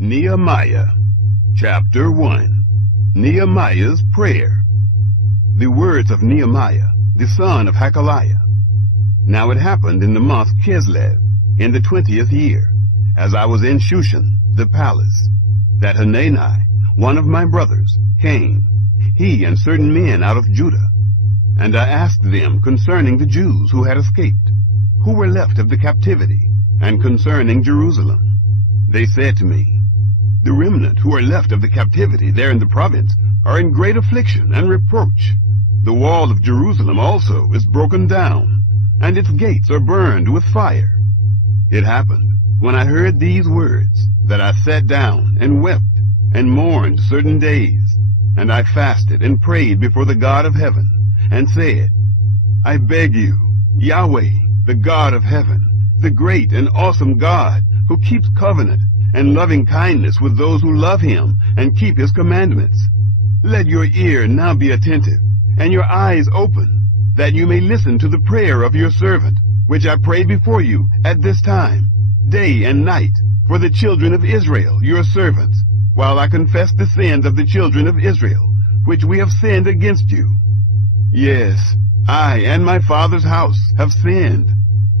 Nehemiah, chapter 1. Nehemiah's prayer. The words of Nehemiah, the son of Hakaliah. Now it happened in the month Kislev, in the 20th year, as I was in Shushan, the palace, that Hanani, one of my brothers, came, he and certain men out of Judah. And I asked them concerning the Jews who had escaped, who were left of the captivity, and concerning Jerusalem. They said to me, the remnant who are left of the captivity there in the province are in great affliction and reproach. The wall of Jerusalem also is broken down, and its gates are burned with fire. It happened, when I heard these words, that I sat down and wept and mourned certain days, and I fasted and prayed before the God of heaven, and said, I beg you, Yahweh, the God of heaven, the great and awesome God, who keeps covenant and loving kindness with those who love him and keep his commandments. Let your ear now be attentive, and your eyes open, that you may listen to the prayer of your servant, which I pray before you at this time, day and night, for the children of Israel, your servants, while I confess the sins of the children of Israel, which we have sinned against you. Yes, I and my father's house have sinned.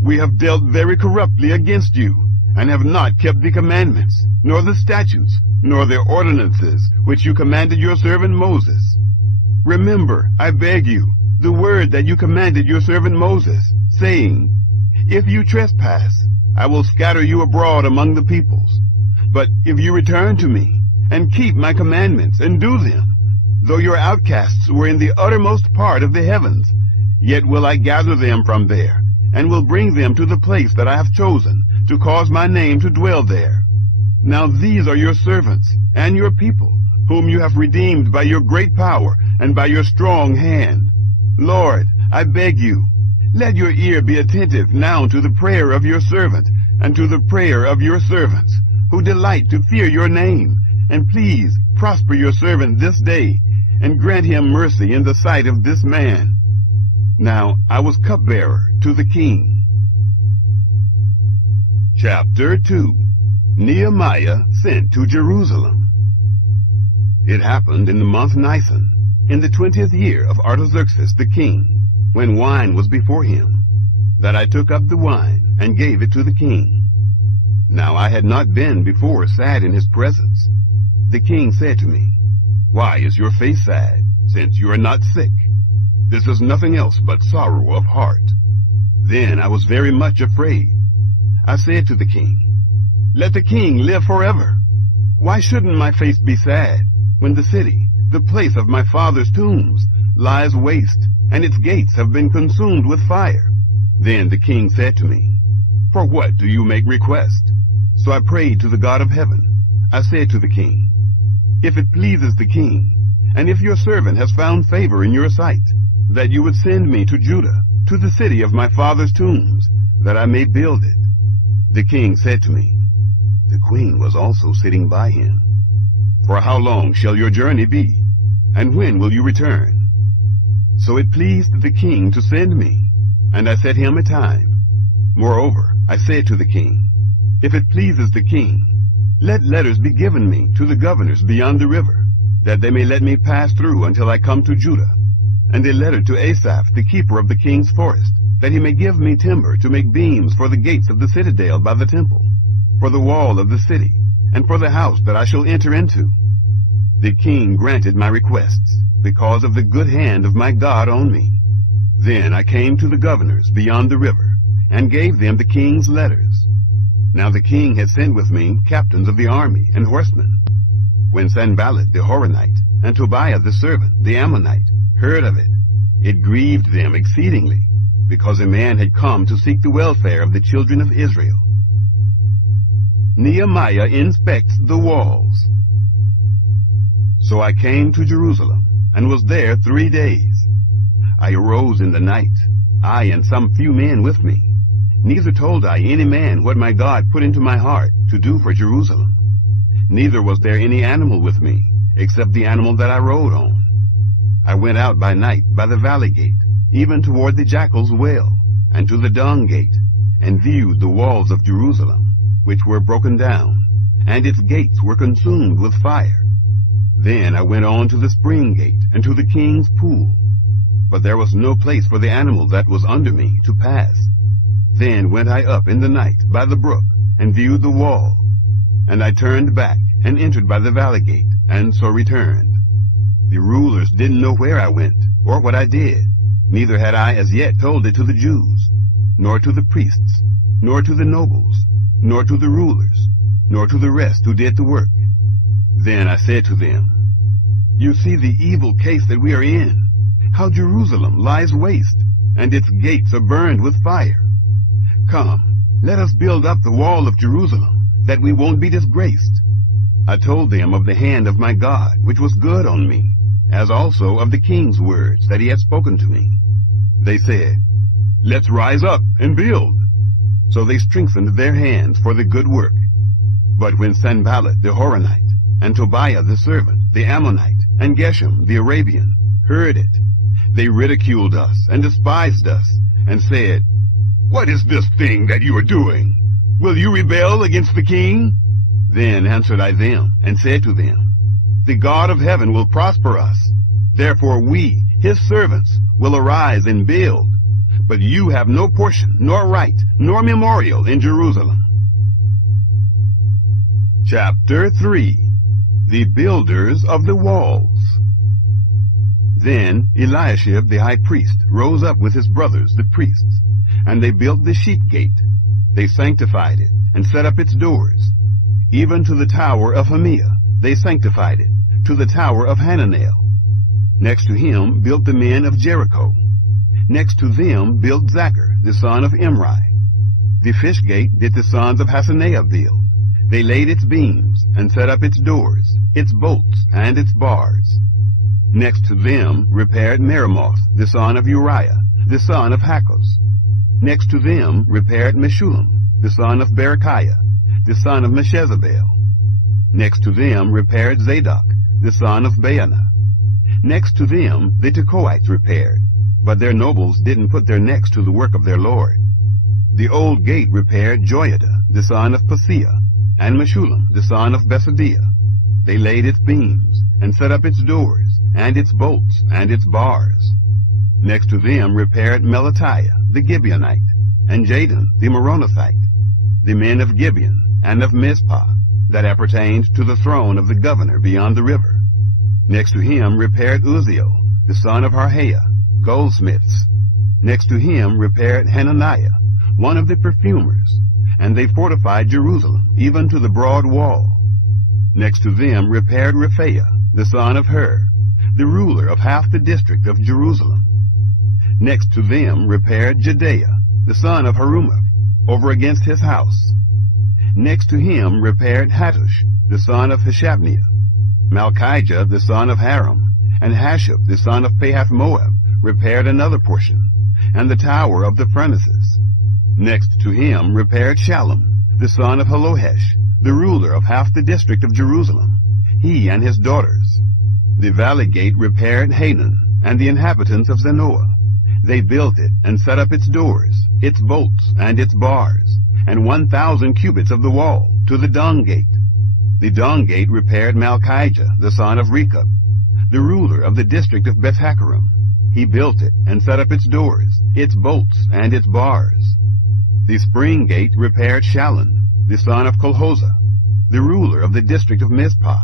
We have dealt very corruptly against you, and have not kept the commandments, nor the statutes, nor the ordinances, which you commanded your servant Moses. Remember, I beg you, the word that you commanded your servant Moses, saying, if you trespass, I will scatter you abroad among the peoples. But if you return to me, and keep my commandments, and do them, though your outcasts were in the uttermost part of the heavens, yet will I gather them from there, and will bring them to the place that I have chosen, to cause my name to dwell there. Now these are your servants, and your people, whom you have redeemed by your great power, and by your strong hand. Lord, I beg you, let your ear be attentive now to the prayer of your servant, and to the prayer of your servants, who delight to fear your name, and please prosper your servant this day, and grant him mercy in the sight of this man. Now I was cupbearer to the king. Chapter 2. Nehemiah sent to Jerusalem. It happened in the month Nisan, in the 20th year of Artaxerxes the king, when wine was before him, that I took up the wine and gave it to the king. Now I had not been before sad in his presence. The king said to me, why is your face sad, since you are not sick? This is nothing else but sorrow of heart. Then I was very much afraid. I said to the king, let the king live forever. Why shouldn't my face be sad, when the city, the place of my father's tombs, lies waste, and its gates have been consumed with fire? Then the king said to me, for what do you make request? So I prayed to the God of heaven. I said to the king, if it pleases the king, and if your servant has found favor in your sight, that you would send me to Judah, to the city of my father's tombs, that I may build it. The king said to me, the queen was also sitting by him, for how long shall your journey be, and when will you return? So it pleased the king to send me, and I set him a time. Moreover, I said to the king, if it pleases the king, let letters be given me to the governors beyond the river, that they may let me pass through until I come to Judah, and a letter to Asaph, the keeper of the king's forest, that he may give me timber to make beams for the gates of the citadel by the temple, for the wall of the city, and for the house that I shall enter into. The king granted my requests, because of the good hand of my God on me. Then I came to the governors beyond the river, and gave them the king's letters. Now the king had sent with me captains of the army and horsemen. When Sanballat the Horonite, and Tobiah the servant, the Ammonite, heard of it, it grieved them exceedingly, because a man had come to seek the welfare of the children of Israel. Nehemiah inspects the walls. So I came to Jerusalem, and was there 3 days. I arose in the night, I and some few men with me. Neither told I any man what my God put into my heart to do for Jerusalem. Neither was there any animal with me, except the animal that I rode on. I went out by night by the valley gate, even toward the jackal's well, and to the dung gate, and viewed the walls of Jerusalem, which were broken down, and its gates were consumed with fire. Then I went on to the spring gate, and to the king's pool. But there was no place for the animal that was under me to pass. Then went I up in the night by the brook, and viewed the wall. And I turned back, and entered by the valley gate, and so returned. The rulers didn't know where I went, or what I did. Neither had I as yet told it to the Jews, nor to the priests, nor to the nobles, nor to the rulers, nor to the rest who did the work. Then I said to them, You see the evil case that we are in, how Jerusalem lies waste, and its gates are burned with fire. Come, let us build up the wall of Jerusalem, that we won't be disgraced. I told them of the hand of my God, which was good on me, as also of the king's words that he had spoken to me. They said, Let's rise up and build. So they strengthened their hands for the good work. But when Sanballat the Horonite, and Tobiah the servant, the Ammonite, and Geshem the Arabian, heard it, they ridiculed us and despised us, and said, What is this thing that you are doing? Will you rebel against the king? Then answered I them, and said to them, The God of heaven will prosper us. Therefore we, his servants, will arise and build. But you have no portion, nor right, nor memorial in Jerusalem. Chapter 3. The Builders of the Walls. Then Eliashib the high priest rose up with his brothers the priests, and they built the sheep gate. They sanctified it, and set up its doors. Even to the tower of Hamiah they sanctified it, to the tower of Hananel. Next to him built the men of Jericho. Next to them built Zachar the son of Imri. The fish gate did the sons of Hasaneah build. They laid its beams, and set up its doors, its bolts, and its bars. Next to them repaired Meremoth the son of Uriah, the son of Hakkoz. Next to them repaired Meshullam the son of Berechiah, the son of Meshezabel. Next to them repaired Zadok, the son of Baanah. Next to them the Tekoites repaired, but their nobles didn't put their necks to the work of their lord. The old gate repaired Joiada, the son of Paseah, and Meshullam, the son of Besadiah. They laid its beams, and set up its doors, and its bolts, and its bars. Next to them repaired Melatiah, the Gibeonite, and Jadon, the Meronothite, the men of Gibeon, and of Mizpah, that appertained to the throne of the governor beyond the river. Next to him repaired Uzziel, the son of Harhaiah, goldsmiths. Next to him repaired Hananiah, one of the perfumers, and they fortified Jerusalem, even to the broad wall. Next to them repaired Rephaiah, the son of Hur, the ruler of half the district of Jerusalem. Next to them repaired Jedaiah, the son of Harumaph, over against his house. Next to him repaired Hattush, the son of Hashabniah. Malchijah, the son of Haram, and Hashub, the son of Pahath-Moab, repaired another portion, and the tower of the furnaces. Next to him repaired Shallum, the son of Halohesh, the ruler of half the district of Jerusalem, he and his daughters. The valley gate repaired Hanan, and the inhabitants of Zanoah. They built it, and set up its doors, its bolts, and its bars, and 1,000 cubits of the wall, to the dung gate. The dung gate repaired Malchijah, the son of Rechab, the ruler of the district of Beth-Haccherem. He built it, and set up its doors, its bolts, and its bars. The spring gate repaired Shallun, the son of Colhozah, the ruler of the district of Mizpah.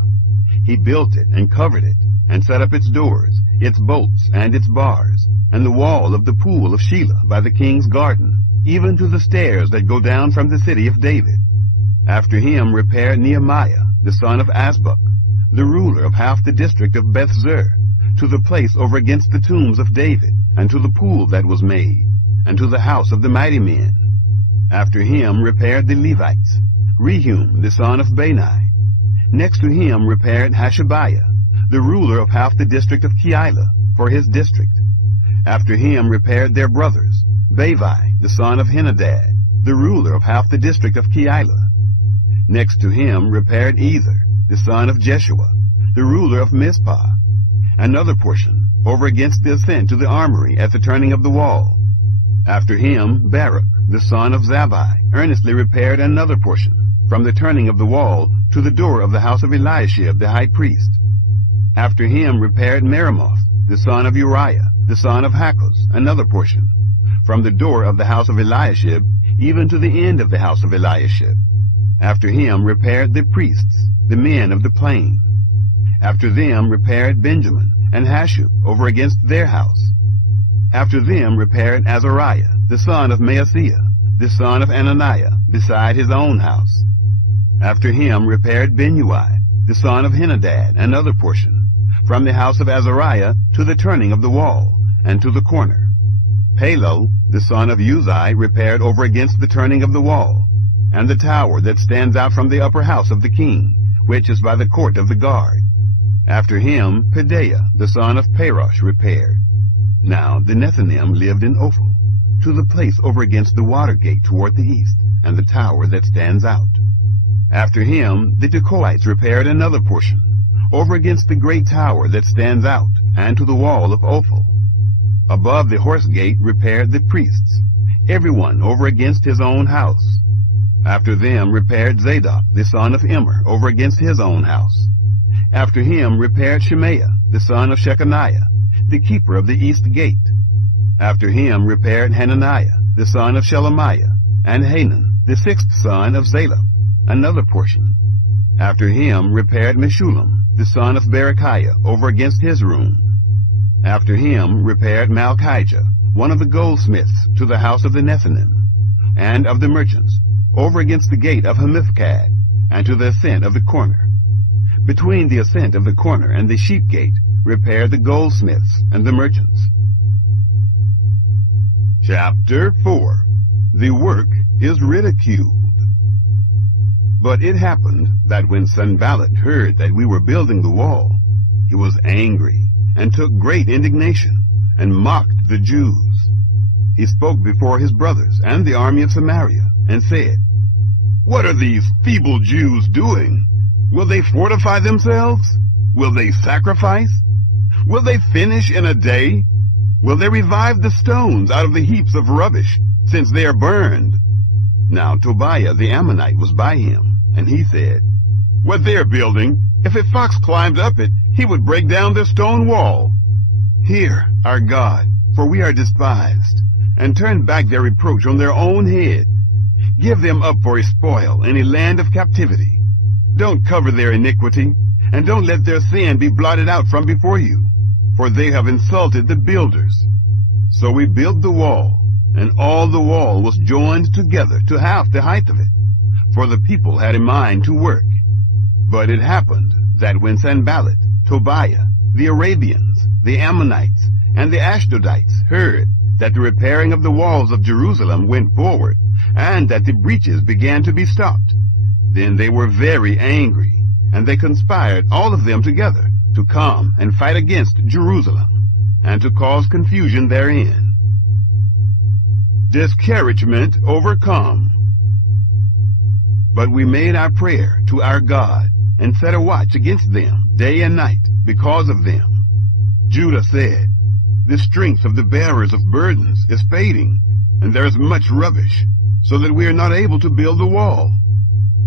He built it, and covered it, and set up its doors, its bolts, and its bars, and the wall of the pool of Shelah by the king's garden, even to the stairs that go down from the city of David. After him repaired Nehemiah, the son of Azbuk, the ruler of half the district of Beth-Zur, to the place over against the tombs of David, and to the pool that was made, and to the house of the mighty men. After him repaired the Levites, Rehum, the son of Bani. Next to him repaired Hashabiah, the ruler of half the district of Keilah, for his district. After him repaired their brothers, Bavi, the son of Henadad, the ruler of half the district of Keilah. Next to him repaired Ether, the son of Jeshua, the ruler of Mizpah. Another portion, over against the ascent to the armory at the turning of the wall. After him Baruch, the son of Zabbai, earnestly repaired another portion, from the turning of the wall to the door of the house of Eliashib the high priest. After him repaired Meremoth, the son of Uriah, the son of Hakkoz, another portion, from the door of the house of Eliashib even to the end of the house of Eliashib. After him repaired the priests, the men of the plain. After them repaired Benjamin and Hashub over against their house. After them repaired Azariah, the son of Maaseiah, the son of Ananiah, beside his own house. After him repaired Benui, the son of Henadad, another portion, from the house of Azariah to the turning of the wall, and to the corner. Palo, the son of Uzai, repaired over against the turning of the wall, and the tower that stands out from the upper house of the king, which is by the court of the guard. After him Pedaiah, the son of Parosh, repaired. Now the Nethinim lived in Ophel, to the place over against the water gate toward the east, and the tower that stands out. After him the Tekoites repaired another portion, over against the great tower that stands out, and to the wall of Ophel. Above the horse gate repaired the priests, every one over against his own house. After them repaired Zadok, the son of Immer, over against his own house. After him repaired Shemaiah, the son of Shechaniah, the keeper of the east gate. After him repaired Hananiah, the son of Shelemiah, and Hanan, the sixth son of Zalaph, another portion. After him repaired Meshullam, the son of Berechiah, over against his room. After him repaired Malchijah, one of the goldsmiths, to the house of the Nethinim, and of the merchants, over against the gate of Hamifkad, and to the ascent of the corner. Between the ascent of the corner and the sheep gate repaired the goldsmiths and the merchants. Chapter 4. The work is ridiculed. But it happened that when Sanballat heard that we were building the wall, he was angry, and took great indignation, and mocked the Jews. He spoke before his brothers and the army of Samaria, and said, "What are these feeble Jews doing? Will they fortify themselves? Will they sacrifice? Will they finish in a day? Will they revive the stones out of the heaps of rubbish, since they are burned?" Now Tobiah the Ammonite was by him, and he said, "What they are building, if a fox climbed up it, he would break down their stone wall. Hear our God, for we are despised, and turn back their reproach on their own head. Give them up for a spoil in a land of captivity. Don't cover their iniquity, and don't let their sin be blotted out from before you, for they have insulted the builders." So we built the wall, and all the wall was joined together to half the height of it, for the people had a mind to work. But it happened that when Sanballat, Tobiah, the Arabians, the Ammonites, and the Ashdodites heard that the repairing of the walls of Jerusalem went forward, and that the breaches began to be stopped, then they were very angry, and they conspired all of them together to come and fight against Jerusalem, and to cause confusion therein. Discouragement overcome. But we made our prayer to our God, and set a watch against them day and night because of them. Judah said, "The strength of the bearers of burdens is fading, and there is much rubbish, so that we are not able to build the wall."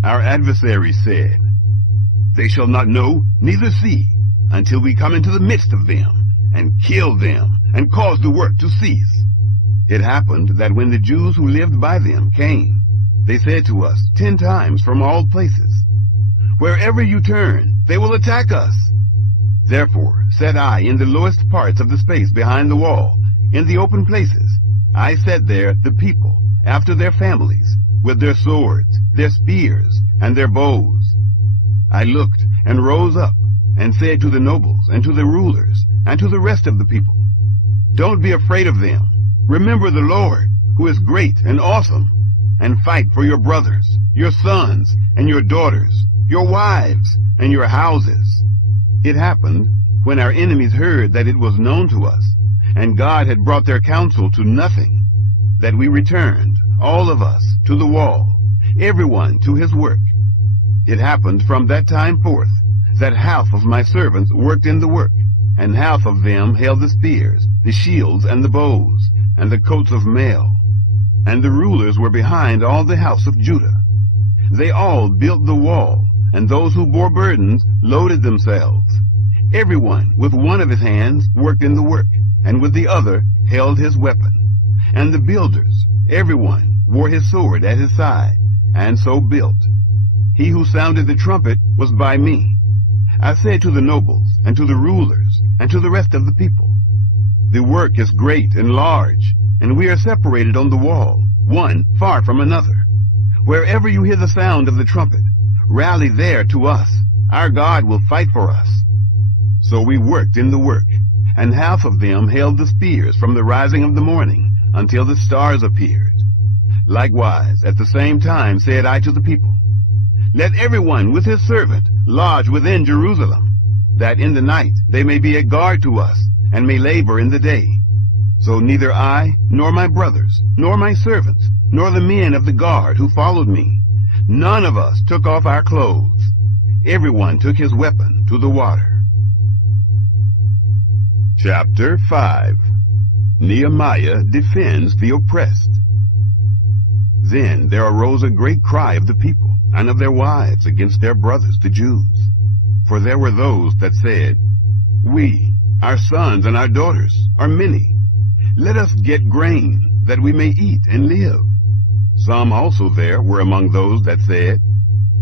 Our adversaries said, "They shall not know, neither see, until we come into the midst of them, and kill them, and cause the work to cease." It happened that when the Jews who lived by them came, they said to us 10 times from all places, "Wherever you turn, they will attack us." Therefore said I in the lowest parts of the space behind the wall, in the open places, I set there the people, after their families, with their swords, their spears, and their bows. I looked and rose up, and said to the nobles, and to the rulers, and to the rest of the people, "Don't be afraid of them. Remember the Lord, who is great and awesome, and fight for your brothers, your sons, and your daughters, your wives, and your houses." It happened, when our enemies heard that it was known to us, and God had brought their counsel to nothing, that we returned, all of us, to the wall, everyone to his work. It happened from that time forth, that half of my servants worked in the work, and half of them held the spears, the shields, and the bows, and the coats of mail. And the rulers were behind all the house of Judah. They all built the wall, and those who bore burdens loaded themselves. Everyone with one of his hands worked in the work, and with the other held his weapon. And the builders, everyone, wore his sword at his side, and so built. He who sounded the trumpet was by me. I said to the nobles, and to the rulers, and to the rest of the people, the work is great and large, and we are separated on the wall, one far from another. Wherever you hear the sound of the trumpet, rally there to us. Our God will fight for us. So we worked in the work, and half of them held the spears from the rising of the morning until the stars appeared. Likewise, at the same time said I to the people, let everyone with his servant lodge within Jerusalem, that in the night they may be a guard to us, and may labor in the day. So neither I, nor my brothers, nor my servants, nor the men of the guard who followed me, none of us took off our clothes. Everyone took his weapon to the water. Chapter 5. Nehemiah defends the oppressed. Then there arose a great cry of the people and of their wives against their brothers the Jews. For there were those that said, we, our sons and our daughters, are many. Let us get grain, that we may eat and live. Some also there were among those that said,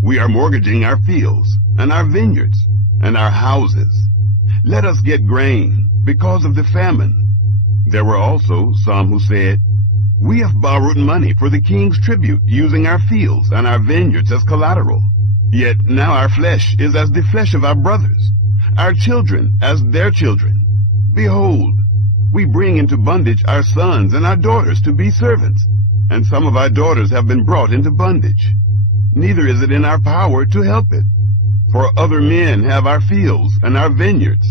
we are mortgaging our fields, and our vineyards, and our houses. Let us get grain, because of the famine. There were also some who said, we have borrowed money for the king's tribute, using our fields and our vineyards as collateral. Yet now our flesh is as the flesh of our brothers, our children as their children. Behold, we bring into bondage our sons and our daughters to be servants, and some of our daughters have been brought into bondage. Neither is it in our power to help it, for other men have our fields and our vineyards.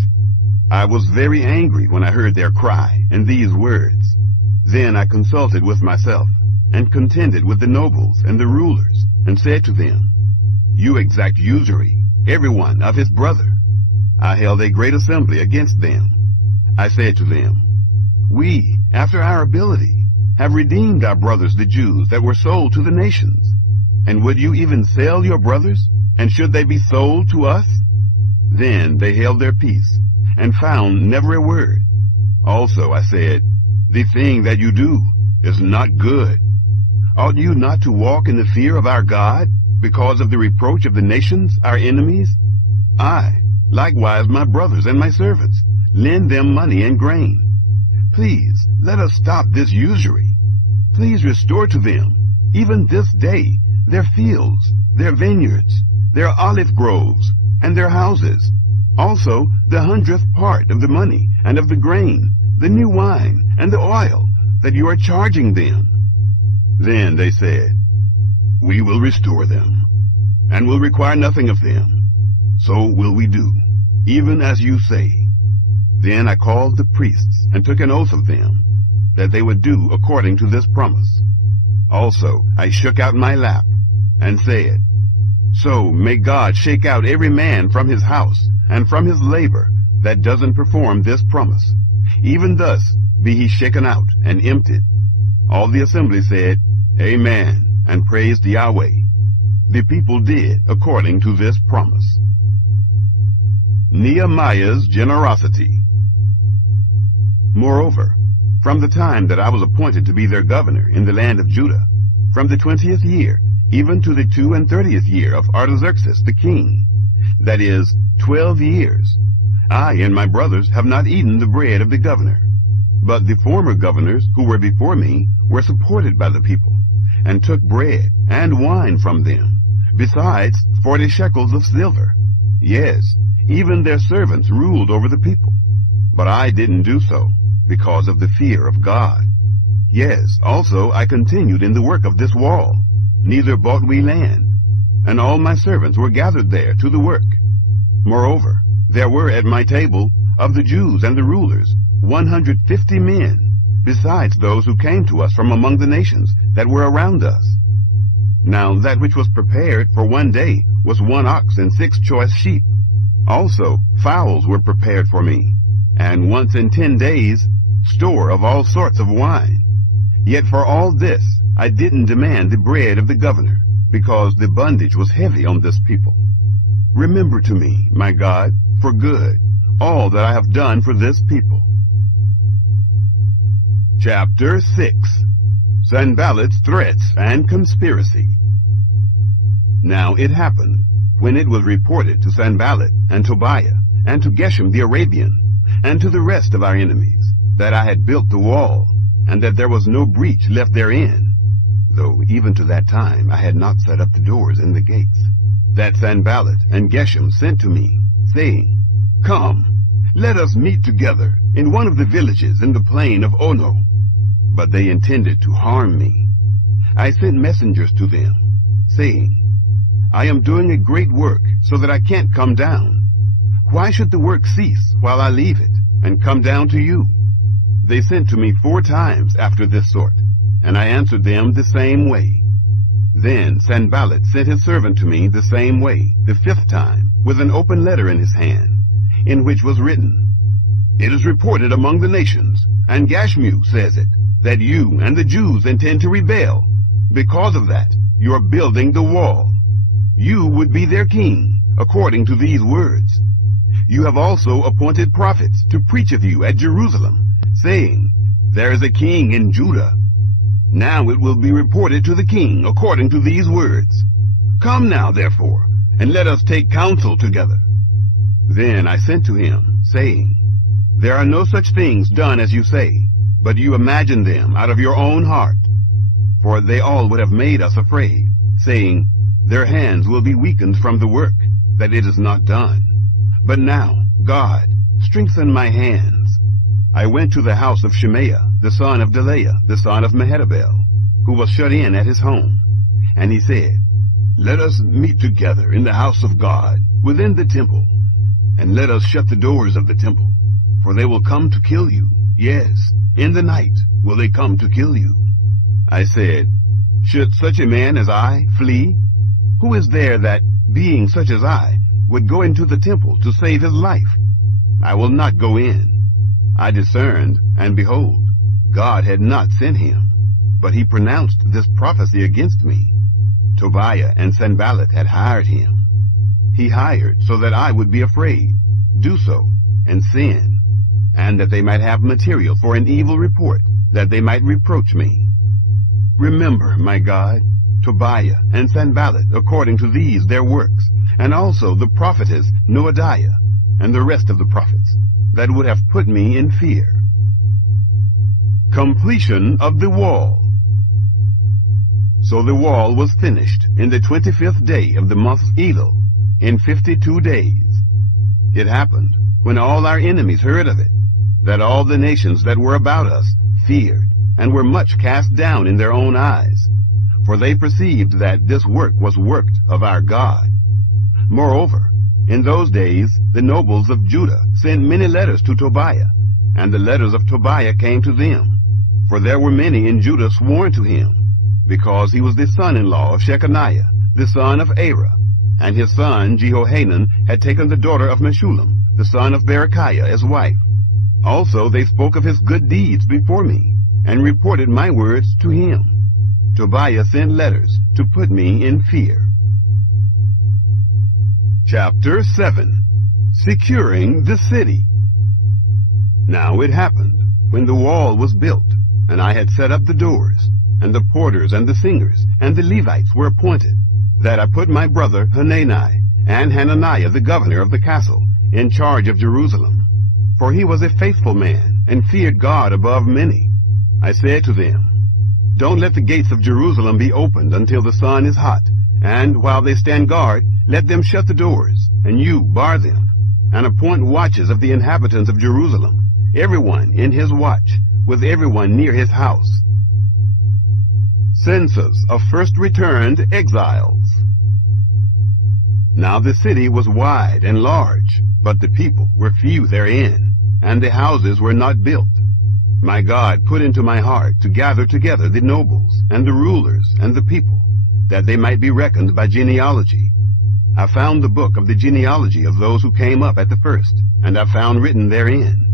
I was very angry when I heard their cry and these words. Then I consulted with myself, and contended with the nobles and the rulers, and said to them, you exact usury, everyone of his brother. I held a great assembly against them. I said to them, we, after our ability, have redeemed our brothers the Jews that were sold to the nations. And would you even sell your brothers, and should they be sold to us? Then they held their peace, and found never a word. Also I said, the thing that you do is not good. Ought you not to walk in the fear of our God, because of the reproach of the nations, our enemies? I, likewise my brothers and my servants, lend them money and grain. Please, let us stop this usury. Please restore to them, even this day, their fields, their vineyards, their olive groves, and their houses. Also the 100th part of the money and of the grain, the new wine, and the oil, that you are charging them. Then they said, we will restore them, and will require nothing of them. So will we do, even as you say. Then I called the priests, and took an oath of them, that they would do according to this promise. Also I shook out my lap, and said, so may God shake out every man from his house, and from his labor, that doesn't perform this promise. Even thus be he shaken out and emptied. All the assembly said, Amen, and praised Yahweh. The people did according to this promise. Nehemiah's generosity. Moreover, from the time that I was appointed to be their governor in the land of Judah, from the 20th year, even to the 32nd year of Artaxerxes the king, that is, 12 years, I and my brothers have not eaten the bread of the governor. But the former governors who were before me were supported by the people, and took bread and wine from them, besides 40 shekels of silver. Yes, even their servants ruled over the people. But I didn't do so, because of the fear of God. Yes, also I continued in the work of this wall, neither bought we land, and all my servants were gathered there to the work. Moreover, there were at my table, of the Jews and the rulers, 150 men, besides those who came to us from among the nations that were around us. Now that which was prepared for one day was 1 ox and 6 choice sheep. Also fowls were prepared for me, and once in 10 days store of all sorts of wine. Yet for all this I didn't demand the bread of the governor, because the bondage was heavy on this people. Remember to me, my God, for good, all that I have done for this people. Chapter 6. Sanballat's Threats and Conspiracy. Now it happened, when it was reported to Sanballat and Tobiah, and to Geshem the Arabian, and to the rest of our enemies, that I had built the wall, and that there was no breach left therein, though even to that time I had not set up the doors in the gates, that Sanballat and Geshem sent to me, saying, Come, let us meet together in one of the villages in the plain of Ono. But they intended to harm me. I sent messengers to them, saying, I am doing a great work, so that I can't come down. Why should the work cease while I leave it, and come down to you? They sent to me 4 times after this sort, and I answered them the same way. Then Sanballat sent his servant to me the same way, the 5th time, with an open letter in his hand, in which was written, It is reported among the nations, and Gashmu says it, that you and the Jews intend to rebel. Because of that, you are building the wall. You would be their king, according to these words. You have also appointed prophets to preach of you at Jerusalem, saying, There is a king in Judah. Now it will be reported to the king according to these words. Come now, therefore, and let us take counsel together. Then I sent to him, saying, There are no such things done as you say, but you imagine them out of your own heart. For they all would have made us afraid, saying, Their hands will be weakened from the work, that it is not done. But now, God, strengthen my hands. I went to the house of Shemaiah, the son of Delaiah, the son of Mehetabel, who was shut in at his home. And he said, Let us meet together in the house of God, within the temple, and let us shut the doors of the temple, for they will come to kill you. Yes, in the night will they come to kill you. I said, Should such a man as I flee? Who is there that, being such as I, would go into the temple to save his life? I will not go in. I discerned, and behold, God had not sent him, but he pronounced this prophecy against me. Tobiah and Sanballat had hired him. He hired so that I would be afraid, do so, and sin, and that they might have material for an evil report, that they might reproach me. Remember, my God, Tobiah and Sanballat according to these their works, and also the prophetess Noadiah, and the rest of the prophets, that would have put me in fear. Completion of the wall. So the wall was finished in the 25th day of the month Elul, in 52 days. It happened, when all our enemies heard of it, that all the nations that were about us feared, and were much cast down in their own eyes, for they perceived that this work was worked of our God. Moreover, in those days the nobles of Judah sent many letters to Tobiah, and the letters of Tobiah came to them, for there were many in Judah sworn to him, because he was the son-in-law of Shechaniah, the son of Arah, and his son Jehohanan had taken the daughter of Meshullam, the son of Berechiah, as wife. Also they spoke of his good deeds before me, and reported my words to him. Tobiah sent letters to put me in fear. Chapter 7. Securing the city. Now it happened, when the wall was built, and I had set up the doors, and the porters and the singers and the Levites were appointed, that I put my brother Hanani and Hananiah the governor of the castle in charge of Jerusalem. For he was a faithful man, and feared God above many. I said to them, Don't let the gates of Jerusalem be opened until the sun is hot, and while they stand guard, let them shut the doors, and you bar them, and appoint watches of the inhabitants of Jerusalem, everyone in his watch, with everyone near his house. Census of first returned exiles. Now the city was wide and large, but the people were few therein, and the houses were not built. My God put into my heart to gather together the nobles, and the rulers, and the people, that they might be reckoned by genealogy. I found the book of the genealogy of those who came up at the first, and I found written therein,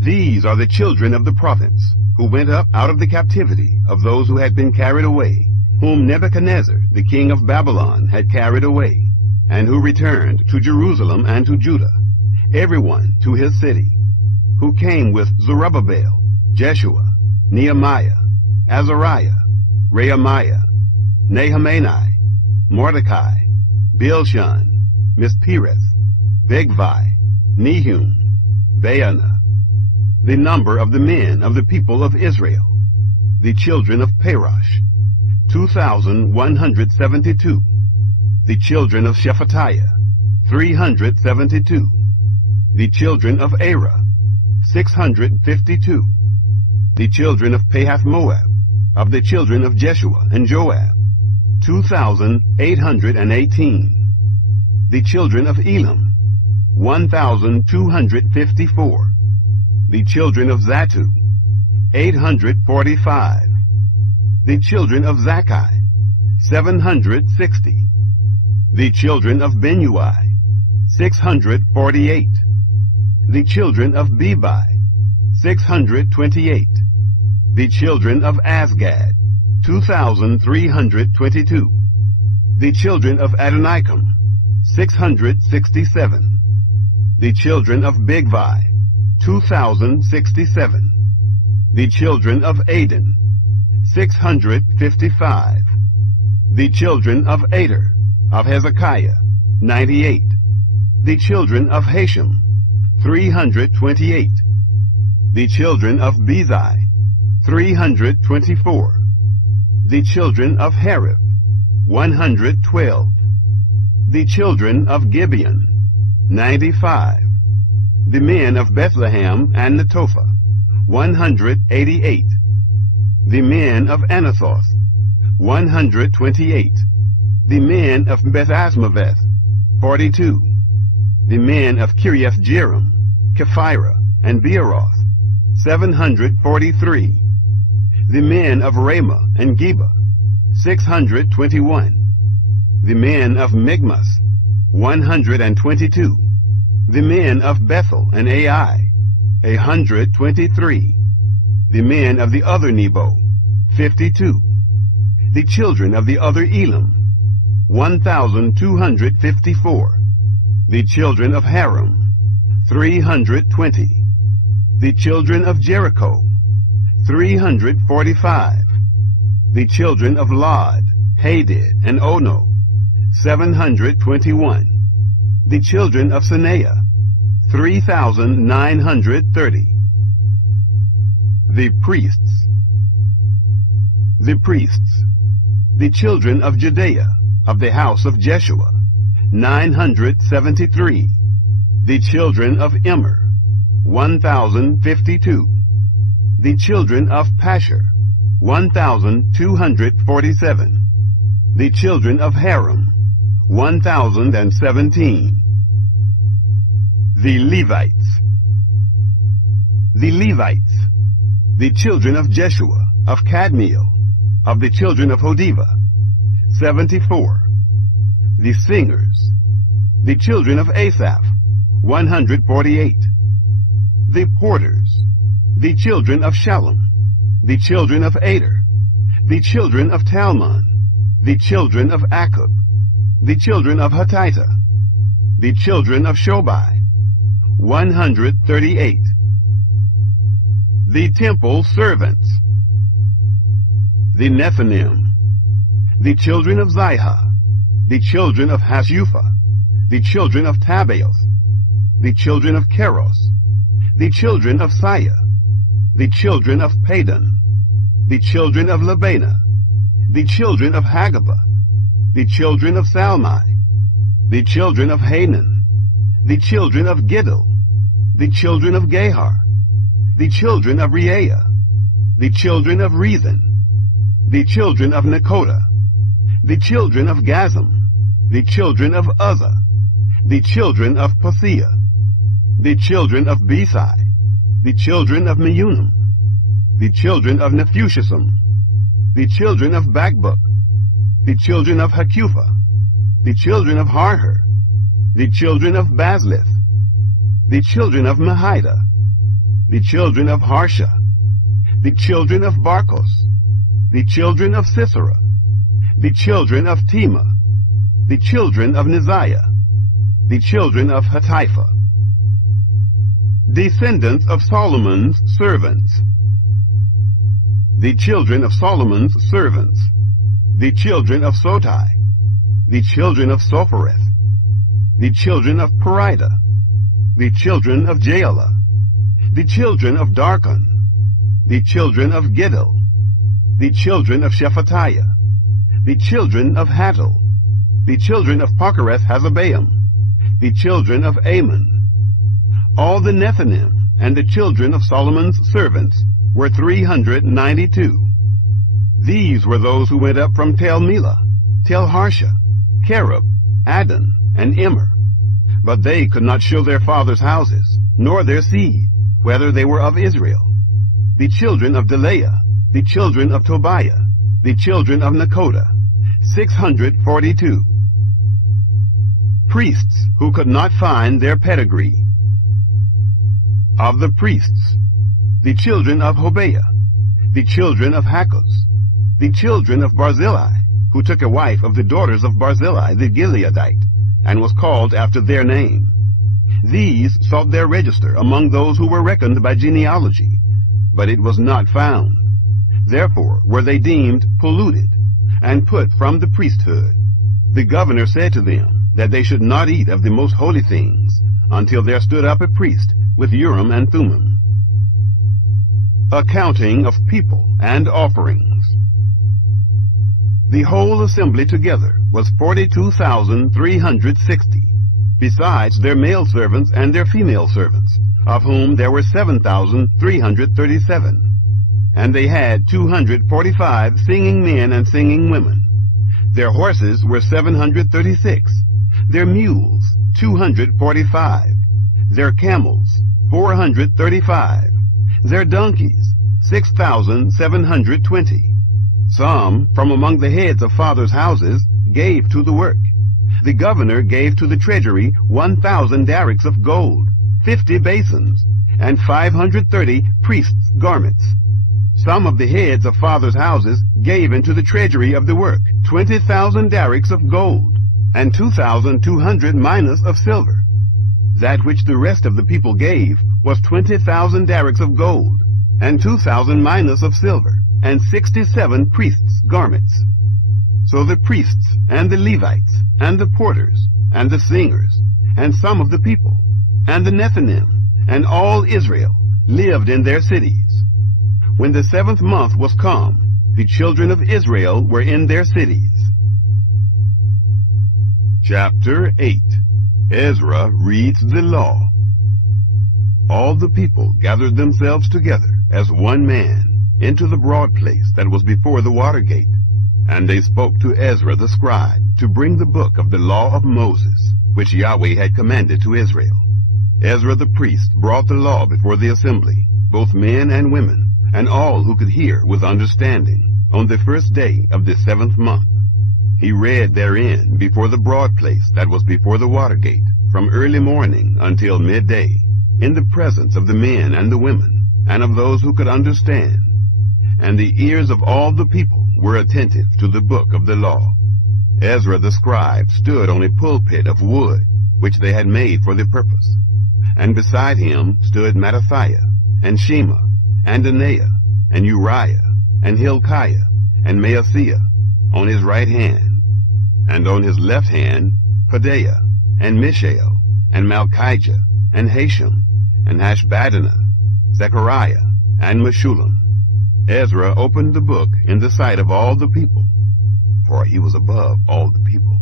These are the children of the province, who went up out of the captivity of those who had been carried away, whom Nebuchadnezzar, the king of Babylon, had carried away. and who returned to Jerusalem and to Judah, everyone to his city, who came with Zerubbabel, Jeshua, Nehemiah, Azariah, Rehemiah, Nahamani, Mordecai, Bilshan, Mispereth, Bigvai, Nehum, Baanah. The number of the men of the people of Israel, the children of Parosh, 2,172. The children of Shephatiah, 372. The children of Arah, 652. The children of Pahath-Moab, of the children of Jeshua and Joab, 2,818. The children of Elam, 1,254. The children of Zattu, 845. The children of Zakkai, 760. The children of Benui, 648. The children of Bebai, 628. The children of Asgad, 2,322. The children of Adonikam, 667. The children of Bigvai, 2,067. The children of Aden, 655. The children of Ader, of Hezekiah, 98. The children of Hashem, 328. The children of Bezai, 324. The children of Hariph, 112. The children of Gibeon, 95. The men of Bethlehem and Netophah, 188. The men of Anathoth, 128. The men of Beth-Asmaveth, 42. The men of Kiriath-Jearim, Kephirah, and Beeroth, 743. The men of Ramah and Geba, 621. The men of Michmas, 122. The men of Bethel and Ai, 123. The men of the other Nebo, 52. The children of the other Elam, 1,254. The children of Haram, 320. The children of Jericho, 345. The children of Lod, Hadid, and Ono, 721. The children of Sanea, 3,930. The priests. The priests. The children of Judea, of the house of Jeshua, 973. The children of Immer, 1,052. The children of Pashur, 1,247. The children of Haram, 1,017. The Levites. The Levites. The children of Jeshua, of Kadmiel, of the children of Hodiva, 74. The singers. The children of Asaph, 148. The porters. The children of Shallum. The children of Ader. The children of Talmon. The children of Akub. The children of Hatita. The children of Shobai, 138. The temple servants. The Nethinim. The children of Ziha. The children of Hashupha. The children of Tabaoth. The children of Keros. The children of Siah. The children of Padon. The children of Labana. The children of Hagabah. The children of Salmai. The children of Hanan. The children of Giddel. The children of Gahar. The children of Reaiah. The children of Rezin. The children of Nekoda. The children of Gazam. The children of Uzzah. The children of Paseah. The children of Besai. The children of Meunim. The children of Nephushism. The children of Bakbuk. The children of Hakupha. The children of Harher. The children of Bazlith. The children of Mahida. The children of Harsha. The children of Barkos. The children of Sisera. The children of Tema. the children of Neziah, the children of Hatipha, descendants of Solomon's servants, the children of Solomon's servants, the children of Sotai, the children of Sophereth, the children of Perida, the children of Jaala, the children of Darkon, the children of Giddel, the children of Shephatiah, the children of Hattil, the children of Pochereth-Hazzebaim, the children of Ammon. All the Nethinim and the children of Solomon's servants were 392. These were those who went up from Tel Melah, Tel Harsha, Kerub, Adon, and Immer. But they could not show their fathers' houses, nor their seed, whether they were of Israel. The children of Delaiah, the children of Tobiah, the children of Nekoda, 642. Priests who could not find their pedigree. Of the priests, the children of Hobaiah, the children of Hakkoz, the children of Barzillai, who took a wife of the daughters of Barzillai the Gileadite, and was called after their name. These sought their register among those who were reckoned by genealogy, but it was not found. Therefore were they deemed polluted, and put from the priesthood. The governor said to them that they should not eat of the most holy things, until there stood up a priest with Urim and Thummim. Accounting of people and offerings. The whole assembly together was 42,360, besides their male servants and their female servants, of whom there were 7,337. And they had 245 singing men and singing women. Their horses were 736, their mules 245, their camels 435, their donkeys 6,720. Some from among the heads of fathers' houses gave to the work. The governor gave to the treasury 1,000 darics of gold, 50 basins, and 530 priests' garments. Some of the heads of fathers' houses gave into the treasury of the work 20,000 darics of gold, and 2,200 minas of silver. That which the rest of the people gave was 20,000 darics of gold, and 2,000 minas of silver, and 67 priests' garments. So the priests, and the Levites, and the porters, and the singers, and some of the people, and the Nethinim, and all Israel lived in their cities. When the 7th month was come, the children of Israel were in their cities. Chapter 8. Ezra reads the law. All the people gathered themselves together as one man into the broad place that was before the water gate, and they spoke to Ezra the scribe to bring the book of the law of Moses, which Yahweh had commanded to Israel. Ezra the priest brought the law before the assembly, both men and women, and all who could hear with understanding, on the 1st day of the 7th month. He read therein before the broad place that was before the water gate, from early morning until midday, in the presence of the men and the women, and of those who could understand. And the ears of all the people were attentive to the book of the law. Ezra the scribe stood on a pulpit of wood, which they had made for the purpose. And beside him stood Mattithiah, and Shema, and Anaiah, and Uriah, and Hilkiah, and Maaseiah, on his right hand, and on his left hand Pedaiah, and Mishael, and Malchijah, and Hashem, and Hashbaddanah, Zechariah, and Meshullam. Ezra opened the book in the sight of all the people, for he was above all the people.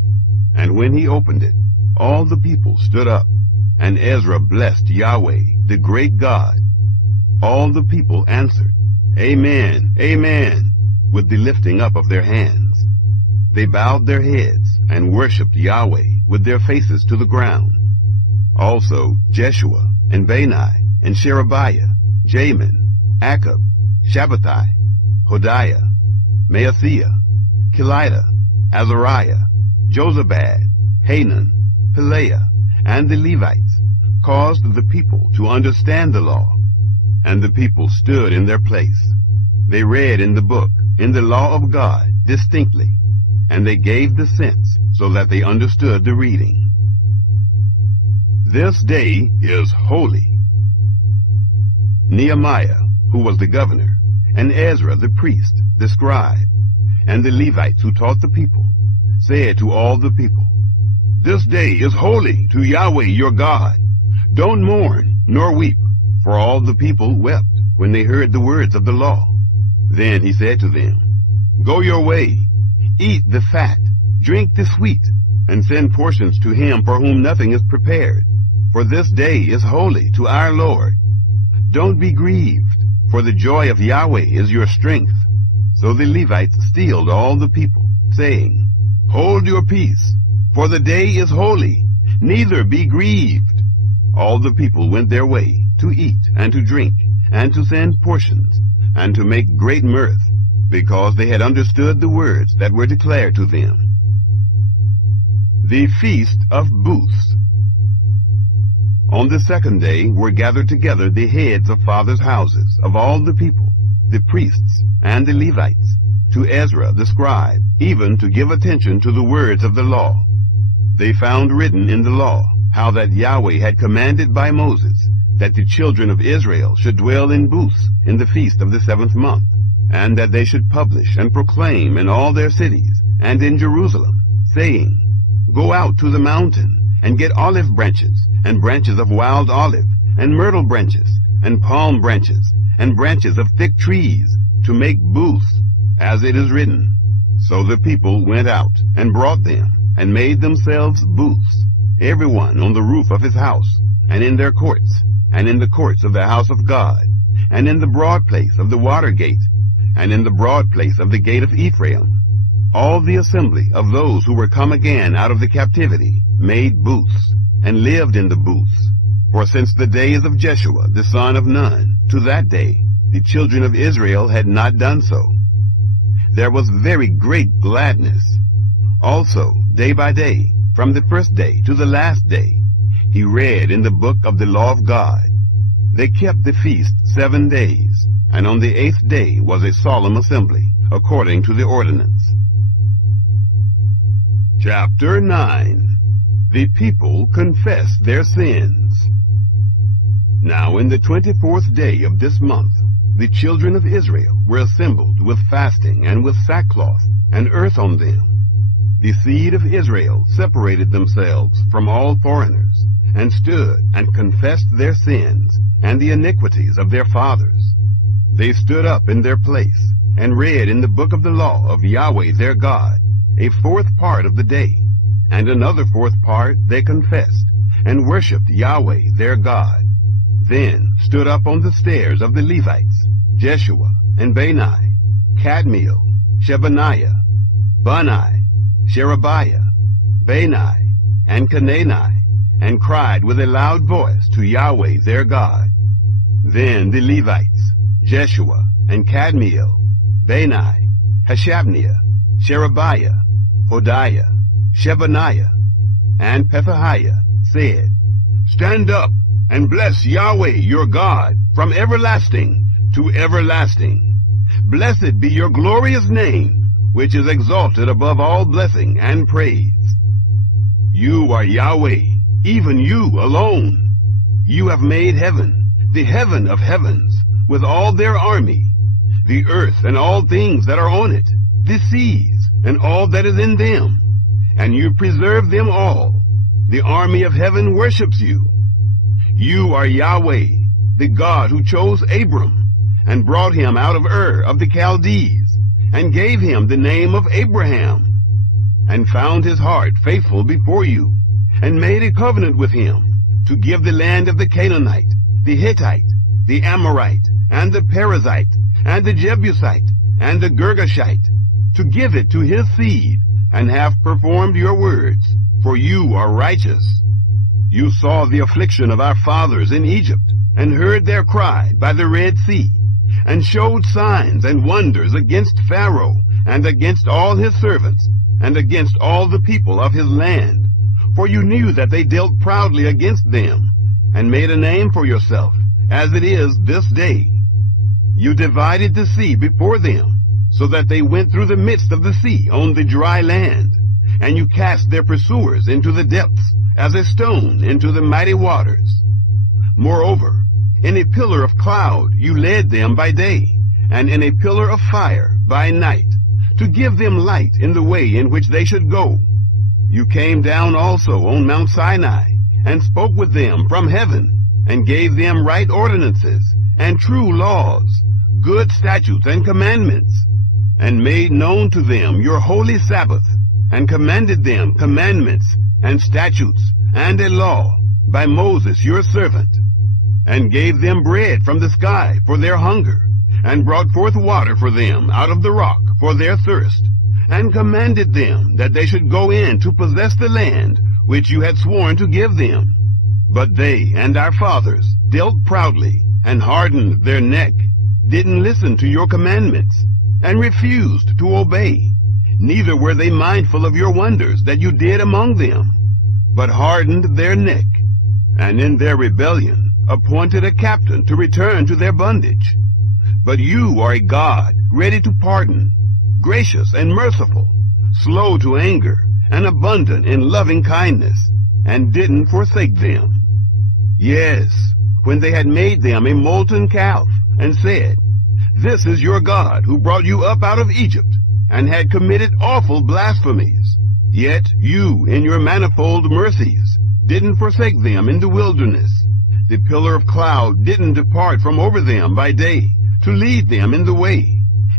And when he opened it, all the people stood up, and Ezra blessed Yahweh, the great God. All the people answered, Amen, Amen, with the lifting up of their hands. They bowed their heads and worshipped Yahweh with their faces to the ground. Also Jeshua, and Bani, and Sherebiah, Jamin, Akab, Shabbatai, Hodiah, Maaseiah, Kelita, Azariah, Jozabad, Hanan, Pelaiah, and the Levites caused the people to understand the law. And the people stood in their place. They read in the book, in the law of God, distinctly, and they gave the sense so that they understood the reading. This day is holy. Nehemiah, who was the governor, and Ezra the priest, the scribe, and the Levites who taught the people, said to all the people, "This day is holy to Yahweh your God. Don't mourn nor weep," for all the people wept when they heard the words of the law. Then he said to them, "Go your way, eat the fat, drink the sweet, and send portions to him for whom nothing is prepared. For this day is holy to our Lord. Don't be grieved, for the joy of Yahweh is your strength." So the Levites stilled all the people, saying, "Hold your peace, for the day is holy, neither be grieved." All the people went their way to eat and to drink, and to send portions, and to make great mirth, because they had understood the words that were declared to them. The Feast of Booths. On the second day were gathered together the heads of fathers' houses of all the people, the priests and the Levites, to Ezra the scribe, even to give attention to the words of the law. They found written in the law how that Yahweh had commanded by Moses that the children of Israel should dwell in booths in the feast of the 7th month, and that they should publish and proclaim in all their cities and in Jerusalem, saying, "Go out to the mountain, and get olive branches, and branches of wild olive, and myrtle branches, and palm branches, and branches of thick trees, to make booths, as it is written." So the people went out, and brought them, and made themselves booths, everyone on the roof of his house, and in their courts, and in the courts of the house of God, and in the broad place of the water gate, and in the broad place of the gate of Ephraim. All the assembly of those who were come again out of the captivity made booths, and lived in the booths. For since the days of Jeshua the son of Nun to that day, the children of Israel had not done so. There was very great gladness. Also, day by day, from the first day to the last day, he read in the book of the law of God. They kept the feast 7 days, and on the 8th day was a solemn assembly, according to the ordinance. Chapter 9. The people confess their sins. Now in the 24th day of this month, the children of Israel were assembled with fasting and with sackcloth and earth on them. The seed of Israel separated themselves from all foreigners, and stood and confessed their sins and the iniquities of their fathers. They stood up in their place, and read in the book of the law of Yahweh their God, a 4th part of the day, and another 4th part they confessed, and worshipped Yahweh their God. Then stood up on the stairs of the Levites, Jeshua, and Bani, Kadmiel, Shebaniah, Bunai, Sherebiah, Bani, and Canaani, and cried with a loud voice to Yahweh their God. Then the Levites, Jeshua, and Kadmiel, Bani, Hashabniah, Sherebiah, Hodiah, Shebaniah, and Pethahiah said, "Stand up and bless Yahweh your God from everlasting to everlasting. Blessed be your glorious name, which is exalted above all blessing and praise. You are Yahweh, even you alone. You have made heaven, the heaven of heavens, with all their army, the earth and all things that are on it, the seas and all that is in them, and you preserve them all. The army of heaven worships you. You are Yahweh, the God who chose Abram, and brought him out of Ur of the Chaldees, and gave him the name of Abraham, and found his heart faithful before you, and made a covenant with him, to give the land of the Canaanite, the Hittite, the Amorite, and the Perizzite, and the Jebusite, and the Girgashite, to give it to his seed, and have performed your words, for you are righteous. You saw the affliction of our fathers in Egypt, and heard their cry by the Red Sea, and showed signs and wonders against Pharaoh, and against all his servants, and against all the people of his land. For you knew that they dealt proudly against them, and made a name for yourself, as it is this day. You divided the sea before them, so that they went through the midst of the sea on the dry land, and you cast their pursuers into the depths, as a stone into the mighty waters. Moreover, in a pillar of cloud you led them by day, and in a pillar of fire by night, to give them light in the way in which they should go. You came down also on Mount Sinai, and spoke with them from heaven, and gave them right ordinances, and true laws, good statutes and commandments, and made known to them your holy Sabbath, and commanded them commandments, and statutes, and a law, by Moses your servant, and gave them bread from the sky for their hunger, and brought forth water for them out of the rock for their thirst, and commanded them that they should go in to possess the land which you had sworn to give them. But they and our fathers dealt proudly, and hardened their neck, didn't listen to your commandments, and refused to obey. Neither were they mindful of your wonders that you did among them, but hardened their neck, and in their rebellion appointed a captain to return to their bondage. But you are a God ready to pardon, gracious and merciful, slow to anger, and abundant in loving kindness, and didn't forsake them. Yes, when they had made them a molten calf, and said, This is your God who brought you up out of Egypt, and had committed awful blasphemies. Yet you, in your manifold mercies, didn't forsake them in the wilderness. The pillar of cloud didn't depart from over them by day, to lead them in the way,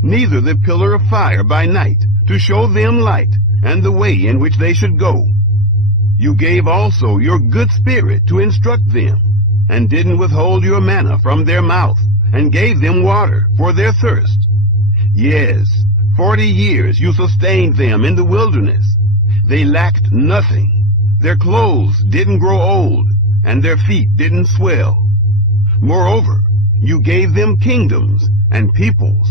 neither the pillar of fire by night, to show them light, and the way in which they should go. You gave also your good spirit to instruct them, and didn't withhold your manna from their mouth, and gave them water for their thirst. Yes, 40 years you sustained them in the wilderness. They lacked nothing. Their clothes didn't grow old, and their feet didn't swell. Moreover, you gave them kingdoms and peoples,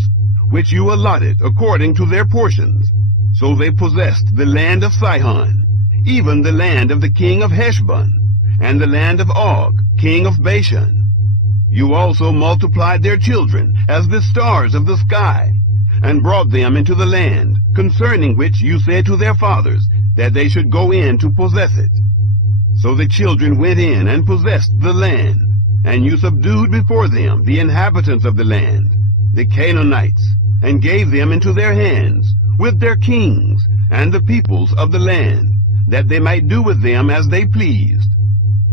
which you allotted according to their portions. So they possessed the land of Sihon, even the land of the king of Heshbon, and the land of Og, king of Bashan. You also multiplied their children as the stars of the sky, and brought them into the land, concerning which you said to their fathers, that they should go in to possess it. So the children went in and possessed the land, and you subdued before them the inhabitants of the land, the Canaanites, and gave them into their hands, with their kings, and the peoples of the land, that they might do with them as they pleased.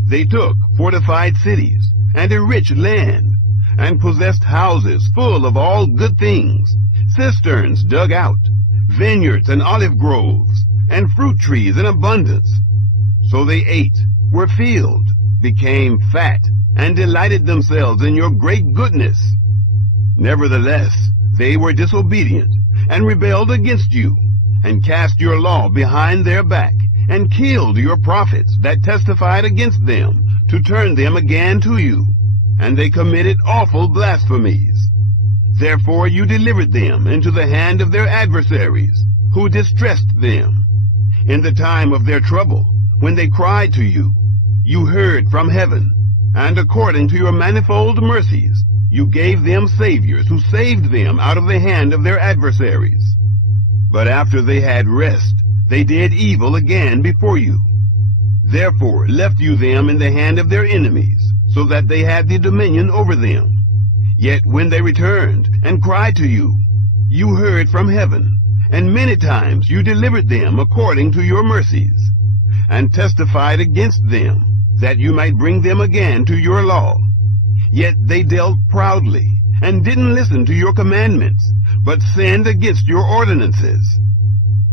They took fortified cities, and a rich land, and possessed houses full of all good things, cisterns dug out, vineyards and olive groves, and fruit trees in abundance. So they ate, were filled, became fat, and delighted themselves in your great goodness. Nevertheless, they were disobedient, and rebelled against you, and cast your law behind their back, and killed your prophets that testified against them, to turn them again to you, and they committed awful blasphemies. Therefore you delivered them into the hand of their adversaries, who distressed them. In the time of their trouble, when they cried to you, you heard from heaven, and according to your manifold mercies, you gave them saviors who saved them out of the hand of their adversaries. But after they had rest, they did evil again before you. Therefore left you them in the hand of their enemies, so that they had the dominion over them. Yet when they returned and cried to you, you heard from heaven, and many times you delivered them according to your mercies, and testified against them, that you might bring them again to your law. Yet they dealt proudly, and didn't listen to your commandments, but sinned against your ordinances,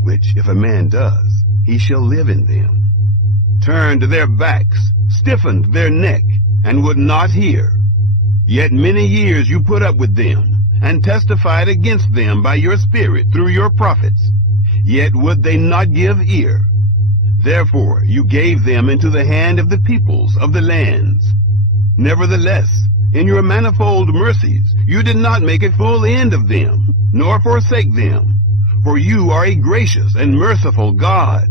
which if a man does, he shall live in them. Turned their backs, stiffened their neck, and would not hear. Yet many years you put up with them, and testified against them by your Spirit through your prophets. Yet would they not give ear. Therefore you gave them into the hand of the peoples of the lands. Nevertheless, in your manifold mercies you did not make a full end of them, nor forsake them. For you are a gracious and merciful God.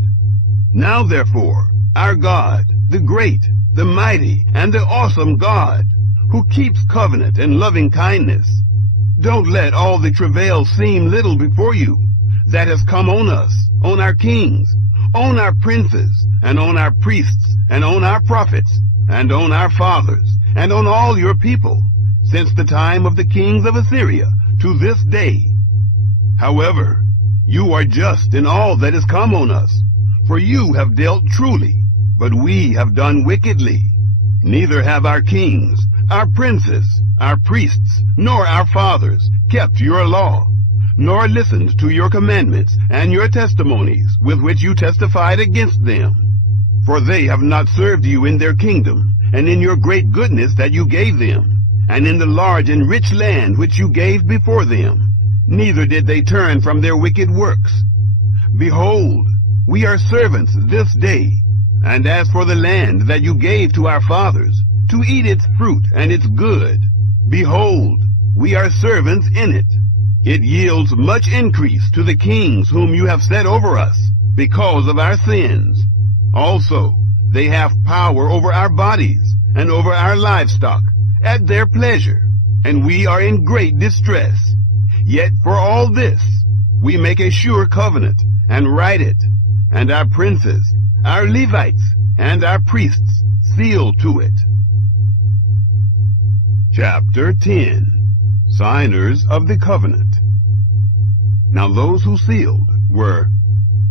Now therefore, our God, the great, the mighty, and the awesome God, who keeps covenant and loving kindness, don't let all the travail seem little before you that has come on us, on our kings, on our princes, and on our priests, and on our prophets, and on our fathers, and on all your people, since the time of the kings of Assyria to this day. However, you are just in all that has come on us, for you have dealt truly, but we have done wickedly. Neither have our kings, our princes, our priests, nor our fathers kept your law, nor listened to your commandments and your testimonies with which you testified against them. For they have not served you in their kingdom, and in your great goodness that you gave them, and in the large and rich land which you gave before them. Neither did they turn from their wicked works. Behold, we are servants this day, and as for the land that you gave to our fathers, to eat its fruit and its good, behold, we are servants in it. It yields much increase to the kings whom you have set over us, because of our sins. Also, they have power over our bodies, and over our livestock, at their pleasure, and we are in great distress. Yet for all this, we make a sure covenant, and write it, and our princes, our Levites, and our priests seal to it. Chapter 10. Signers of the Covenant. Now those who sealed were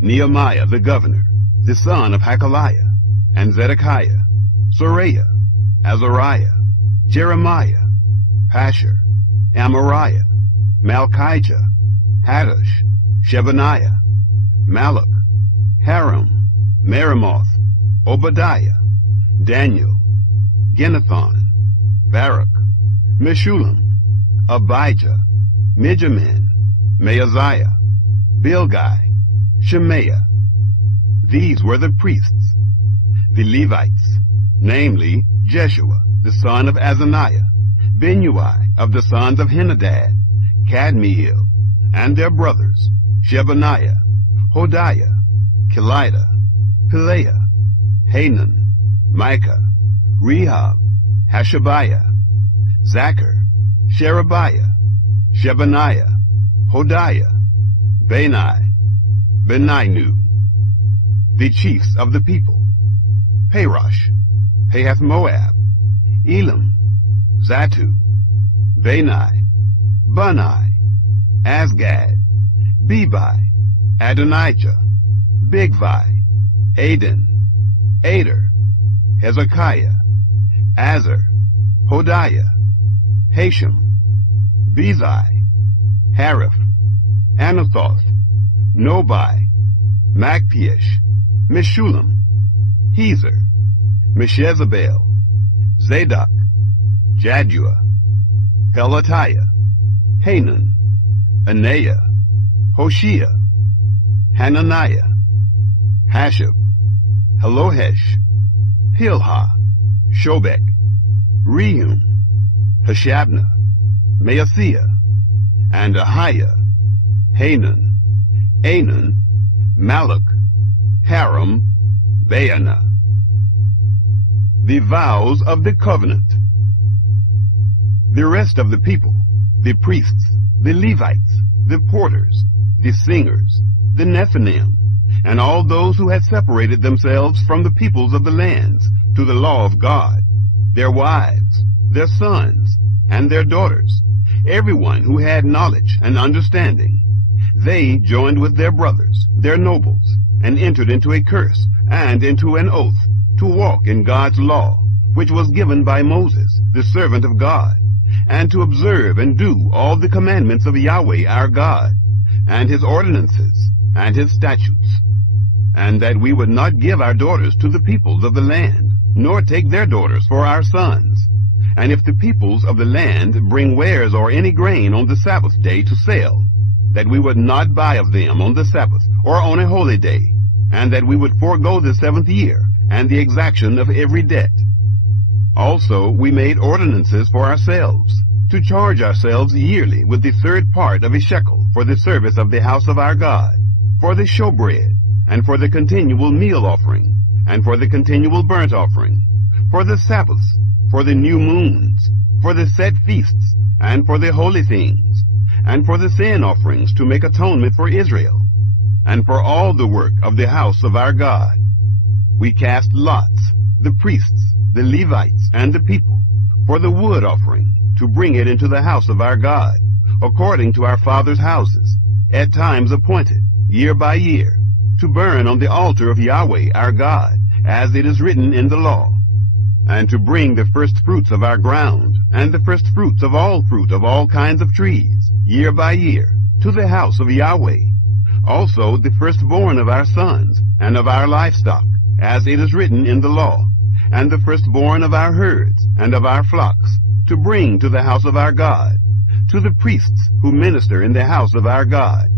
Nehemiah the governor, the son of Hakaliah, and Zedekiah, Seraiah, Azariah, Jeremiah, Pashur, Amariah, Malchijah, Hattush, Shebaniah, Malach, Haram, Meremoth, Obadiah, Daniel, Ginnethon, Baruch, Meshullam, Abijah, Mijamin, Maaziah, Bilgai, Shemaiah. These were the priests. The Levites, namely Jeshua, the son of Azaniah, Binnui of the sons of Henadad, Kadmiel, and their brothers, Shebaniah, Hodiah, Kelida, Pelaiah, Hanan, Micah, Rehab, Hashabiah, Zachar, Sherebiah, Shebaniah, Hodiah, Bani, Beninu. The chiefs of the people, Parosh, Pahath-Moab, Elam, Zatu, Bani, Bunai, Asgad, Bebai, Adonijah, Bigvai, Aden, Ader, Hezekiah, Azar, Hodiah, Hashem, Bezai, Hariph, Anathoth, Nobai, Magpish, Meshullam, Hezer, Meshezabel, Zadok, Jaddua, Pelatiah, Hanan, Anaiah, Hoshea, Hananiah, Hashab, Halohesh, Pilha, Shobek, Rehum, Hashabnah, Maaseiah, and Ahiah, Hanan, Anan, Malach, Haram, Baanah. The vows of the covenant. The rest of the people, the priests, the Levites, the porters, the singers, the Nethinim, and all those who had separated themselves from the peoples of the lands to the law of God, their wives, their sons, and their daughters, everyone who had knowledge and understanding, they joined with their brothers, their nobles, and entered into a curse and into an oath to walk in God's law, which was given by Moses, the servant of God, and to observe and do all the commandments of Yahweh our God, and his ordinances, and his statutes, and that we would not give our daughters to the peoples of the land, nor take their daughters for our sons. And if the peoples of the land bring wares or any grain on the Sabbath day to sell, that we would not buy of them on the Sabbath or on a holy day, and that we would forego the 7th year, and the exaction of every debt. Also we made ordinances for ourselves, to charge ourselves yearly with the 3rd part of a shekel for the service of the house of our God, for the showbread, and for the continual meal offering, and for the continual burnt offering, for the Sabbaths, for the new moons, for the set feasts, and for the holy things, and for the sin offerings to make atonement for Israel. and for all the work of the house of our God. We cast lots, the priests, the Levites, and the people, for the wood offering, to bring it into the house of our God, according to our fathers' houses, at times appointed, year by year, to burn on the altar of Yahweh our God, as it is written in the law, and to bring the first fruits of our ground, and the first fruits of all fruit of all kinds of trees, year by year, to the house of Yahweh. Also the firstborn of our sons, and of our livestock, as it is written in the law, and the firstborn of our herds, and of our flocks, to bring to the house of our God, to the priests who minister in the house of our God.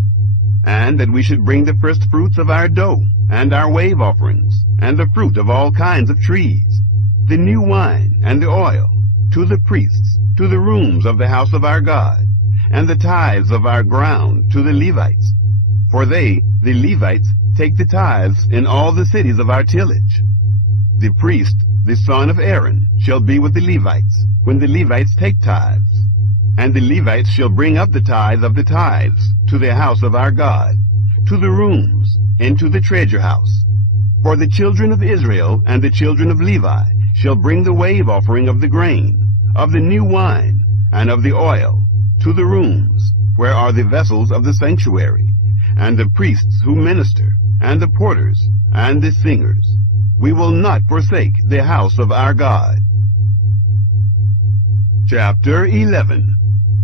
And that we should bring the first fruits of our dough, and our wave offerings, and the fruit of all kinds of trees, the new wine and the oil, to the priests, to the rooms of the house of our God, and the tithes of our ground to the Levites. For they, the Levites, take the tithes in all the cities of our tillage. The priest, the son of Aaron, shall be with the Levites, when the Levites take tithes. And the Levites shall bring up the tithe of the tithes to the house of our God, to the rooms, into the treasure house. For the children of Israel and the children of Levi shall bring the wave offering of the grain, of the new wine, and of the oil, to the rooms, where are the vessels of the sanctuary, and the priests who minister, and the porters, and the singers. We will not forsake the house of our God. Chapter 11.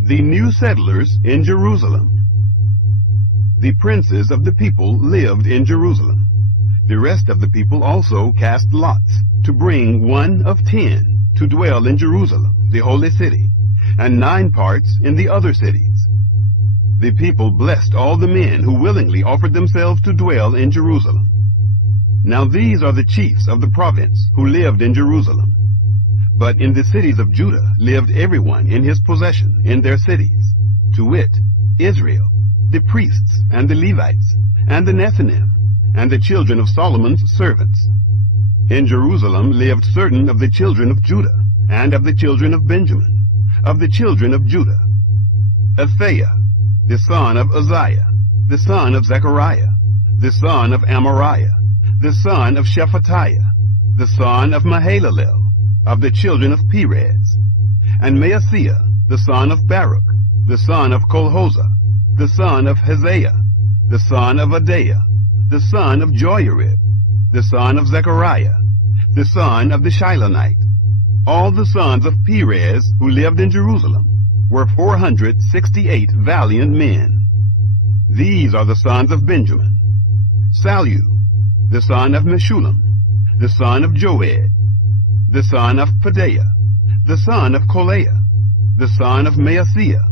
The new settlers in Jerusalem. The princes of the people lived in Jerusalem. The rest of the people also cast lots, to bring 1 of 10 to dwell in Jerusalem, the holy city, and 9 parts in the other cities. The people blessed all the men who willingly offered themselves to dwell in Jerusalem. Now these are the chiefs of the province who lived in Jerusalem. But in the cities of Judah lived everyone in his possession in their cities, to wit, Israel, the priests, and the Levites, and the Nethinim, and the children of Solomon's servants. In Jerusalem lived certain of the children of Judah, and of the children of Benjamin, of the children of Judah, Athaiah, the son of Uzziah, the son of Zechariah, the son of Amariah, the son of Shephatiah, the son of Mahalalel, of the children of Perez, and Maaseiah, the son of Baruch, the son of Kolhozah, the son of Haziah, the son of Adaiah, the son of Joiarib, the son of Zechariah, the son of the Shilonite. All the sons of Perez who lived in Jerusalem were 468 valiant men. These are the sons of Benjamin: Sallu, the son of Meshullam, the son of Joed, the son of Pedaiah, the son of Kolaiah, the son of Maaseiah,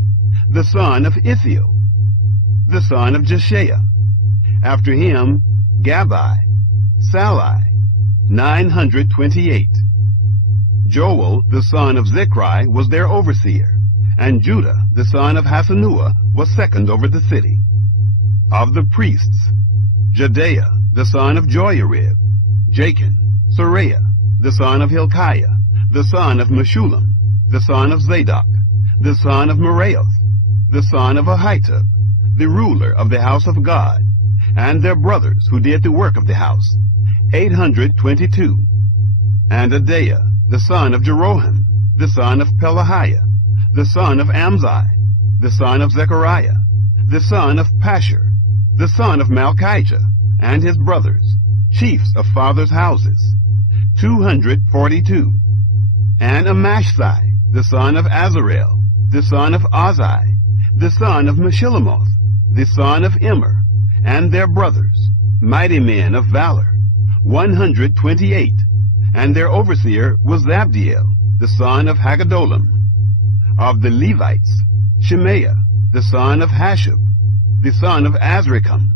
the son of Ithiel, the son of Jeshiah. After him, Gabbai, Sallai, 928. Joel, the son of Zichri, was their overseer, and Judah, the son of Hassenuah, was second over the city. Of the priests, Jedaiah, the son of Joiarib, Jachin, Sariah, the son of Hilkiah, the son of Meshullam, the son of Zadok, the son of Meraioth, the son of Ahitub, the ruler of the house of God, and their brothers who did the work of the house, 822. And Adaiah, the son of Jeroham, the son of Pelahiah, the son of Amzi, the son of Zechariah, the son of Pashur, the son of Malchijah, and his brothers, chiefs of fathers' houses, 242. And Amashsai, the son of Azarel, the son of Azai, the son of Meshillemoth, the son of Immer, and their brothers, mighty men of valor, 128. And their overseer was Zabdiel, the son of Haggadolam. Of the Levites, Shemaiah, the son of Hashub, the son of Azrikam,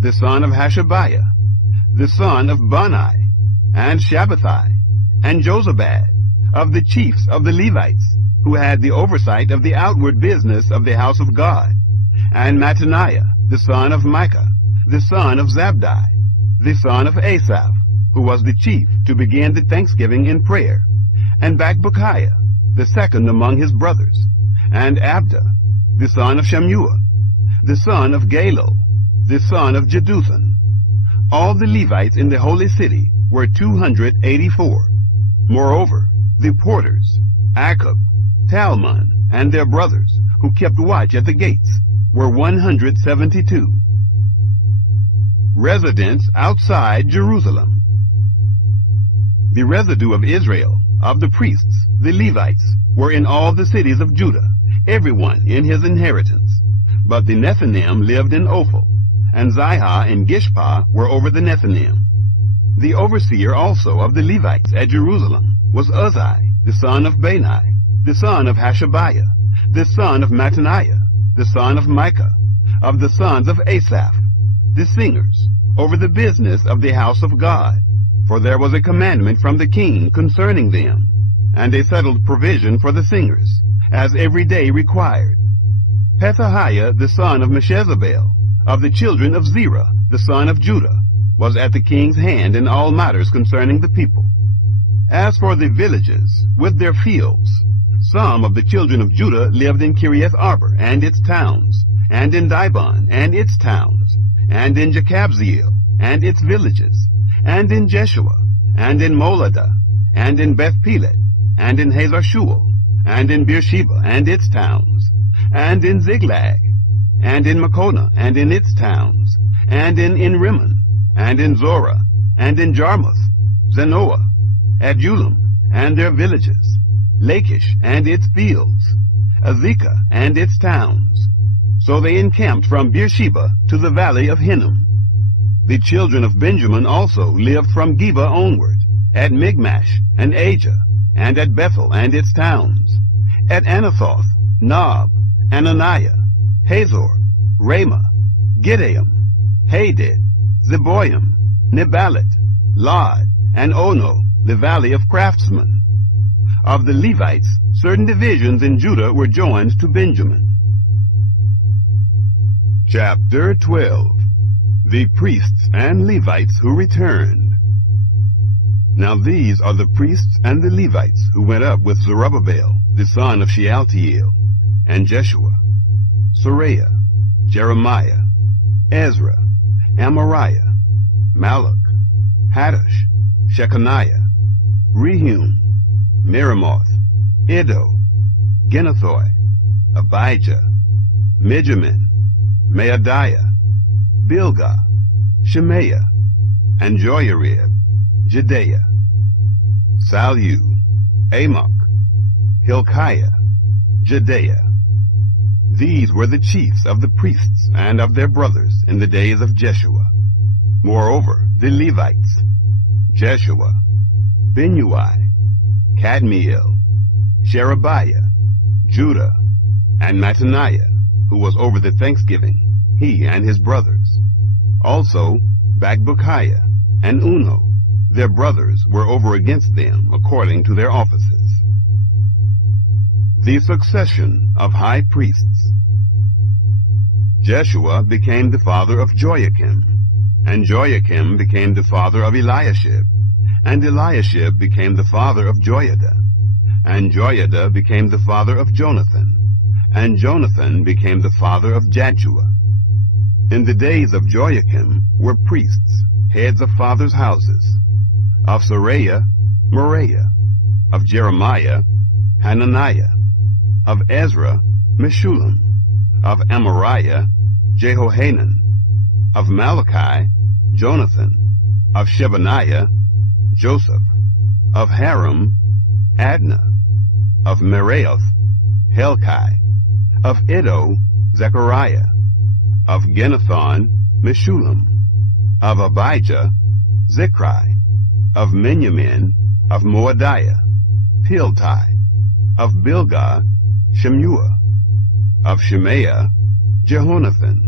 the son of Hashabiah, the son of Bani, and Shabbathai, and Jozabad, of the chiefs of the Levites, who had the oversight of the outward business of the house of God, and Mattaniah, the son of Micah, the son of Zabdi, the son of Asaph, who was the chief to begin the thanksgiving in prayer, and Bakbukiah, the second among his brothers, and Abda, the son of Shammua, the son of Galal, the son of Jeduthun. All the Levites in the holy city were 284. Moreover, the porters, Akub, Talmon, and their brothers, who kept watch at the gates, were 172. Residents outside Jerusalem. The residue of Israel, of the priests, the Levites, were in all the cities of Judah, everyone in his inheritance. But the Nethinim lived in Ophel, and Zihah and Gishpah were over the Nethinim. The overseer also of the Levites at Jerusalem was Uzzi, the son of Bani, the son of Hashabiah, the son of Mattaniah, the son of Micah, of the sons of Asaph, the singers, over the business of the house of God. For there was a commandment from the king concerning them, and a settled provision for the singers, as every day required. Pethahiah the son of Meshezabel, of the children of Zerah, the son of Judah, was at the king's hand in all matters concerning the people. As for the villages, with their fields, some of the children of Judah lived in Kiriath Arbor and its towns, and in Dibon and its towns, and in Jekabzeel and its villages, and in Jeshua, and in Moladah, and in Beth-Pelet, and in Hazar-Shual, and in Beersheba and its towns, and in Ziklag, and in Makona and in its towns, and in Rimmon, and in Zorah, and in Jarmuth, Zenoah, Adullam, and their villages, Lachish and its fields, Azekah and its towns. So they encamped from Beersheba to the valley of Hinnom. The children of Benjamin also lived from Geba onward, at Migmash and Ajah, and at Bethel and its towns, at Anathoth, Nob, Ananiah, Hazor, Ramah, Gideam, Hadid, Zeboim, Nebalit, Lod, and Ono, the valley of craftsmen. Of the Levites, certain divisions in Judah were joined to Benjamin. Chapter 12. The priests and Levites who returned. Now these are the priests and the Levites who went up with Zerubbabel, the son of Shealtiel, and Jeshua, Seraiah, Jeremiah, Ezra, Amariah, Malach, Haddash, Shechaniah, Rehum, Meremoth, Iddo, Ginnathoi, Abijah, Mijamin, Maadiah, Bilgah, Shemaiah, and Joyarib, Jedaiah, Sallu, Amok, Hilkiah, Jedaiah. These were the chiefs of the priests and of their brothers in the days of Jeshua. Moreover, the Levites, Jeshua, Binnui, Kadmiel, Sherebiah, Judah, and Mattaniah, who was over the thanksgiving, he and his brothers. Also, Bakbukiah and Uno, their brothers, were over against them according to their offices. The succession of high priests. Jeshua became the father of Joachim, and Joachim became the father of Eliashib, and Eliashib became the father of Joiada, and Joiada became the father of Jonathan, and Jonathan became the father of Jaddua. In the days of Joachim were priests, heads of fathers' houses. Of Seraiah, Moriah. Of Jeremiah, Hananiah. Of Ezra, Meshullam. Of Amariah, Jehohanan. Of Malachi, Jonathan. Of Shebaniah, Joseph. Of Haram, Adnah. Of Meraioth, Helkai. Of Iddo, Zechariah. Of Ginnathon, Meshullam. Of Abijah, Zichri. Of Miniamin, of Moadiah, Piltai. Of Bilgah, Shemua. Of Shemaiah, Jehonathan.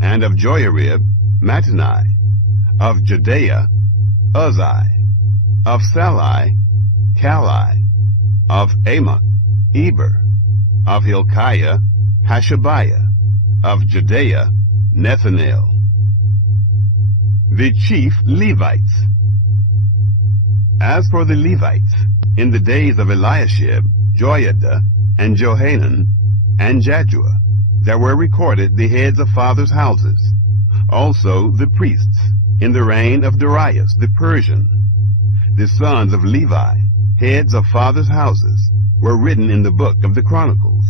And of Joyarib, Mattani. Of Jedaiah, Uzzi. Of Salai, Kalai. Of Amok, Eber. Of Hilkiah, Hashabiah. Of Jedaiah, Nethanel. The chief Levites. As for the Levites, in the days of Eliashib, Joiada, and Johanan, and Jaddua, there were recorded the heads of fathers' houses. Also the priests, in the reign of Darius the Persian. The sons of Levi, heads of fathers' houses, were written in the book of the Chronicles,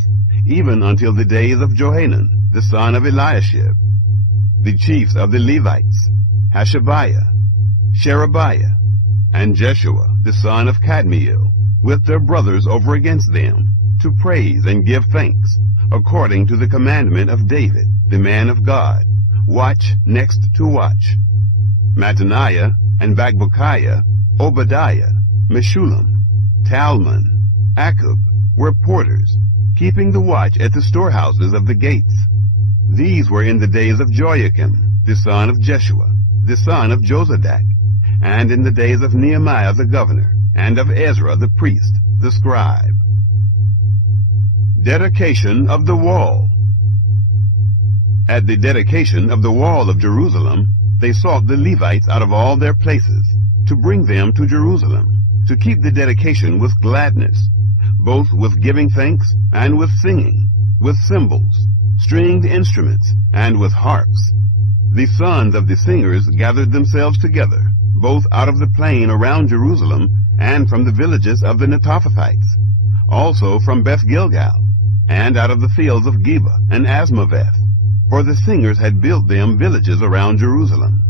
even until the days of Johanan, the son of Eliashib. The chiefs of the Levites, Hashabiah, Sherebiah, and Jeshua, the son of Kadmiel, with their brothers over against them, to praise and give thanks, according to the commandment of David, the man of God, watch next to watch. Mattaniah and Bakbukiah, Obadiah, Meshullam, Talmon, Akub were porters, keeping the watch at the storehouses of the gates. These were in the days of Joachim, the son of Jeshua, the son of Josadak, and in the days of Nehemiah the governor, and of Ezra the priest, the scribe. Dedication of the wall. At the dedication of the wall of Jerusalem, they sought the Levites out of all their places, to bring them to Jerusalem, to keep the dedication with gladness, both with giving thanks and with singing, with cymbals, stringed instruments, and with harps. The sons of the singers gathered themselves together, both out of the plain around Jerusalem and from the villages of the Netophathites, also from Beth Gilgal, and out of the fields of Geba and Asmaveth, for the singers had built them villages around Jerusalem.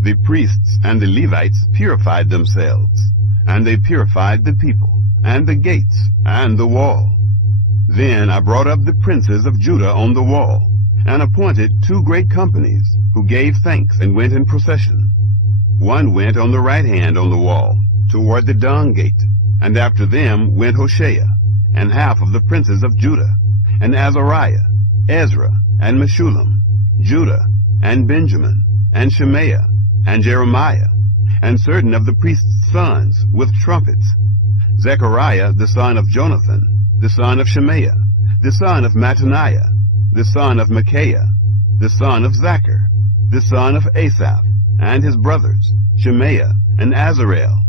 The priests and the Levites purified themselves, and they purified the people, and the gates, and the wall. Then I brought up the princes of Judah on the wall, and appointed 2 great companies, who gave thanks and went in procession. One went on the right hand on the wall, toward the dung gate, and after them went Hoshea, and half of the princes of Judah, and Azariah, Ezra, and Meshullam, Judah, and Benjamin, and Shemaiah, and Jeremiah, and certain of the priests' sons with trumpets, Zechariah the son of Jonathan, the son of Shemaiah, the son of Mattaniah, the son of Micaiah, the son of Zachar, the son of Asaph, and his brothers, Shemaiah and Azarel,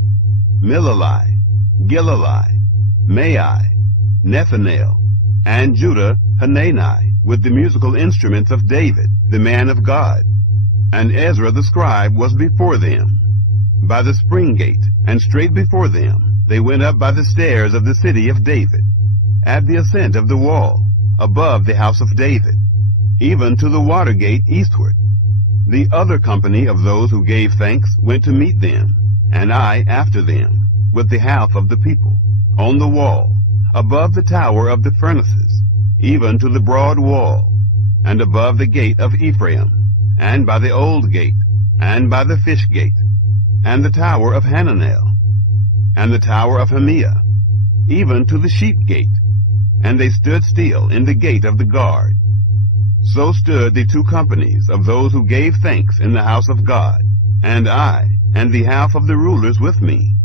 Milalai, Gilalai, Mai, Nethanel, and Judah Hanani, with the musical instruments of David, the man of God. And Ezra the scribe was before them, by the spring gate, and straight before them they went up by the stairs of the city of David, at the ascent of the wall, above the house of David, even to the water gate eastward. The other company of those who gave thanks went to meet them, and I after them, with the half of the people, on the wall, above the tower of the furnaces, even to the broad wall, and above the gate of Ephraim, and by the old gate, and by the fish gate, and the tower of Hananel, and the tower of Hamiah, even to the sheep gate, and they stood still in the gate of the guard. So stood the 2 companies of those who gave thanks in the house of God, and I, and the half of the rulers with me,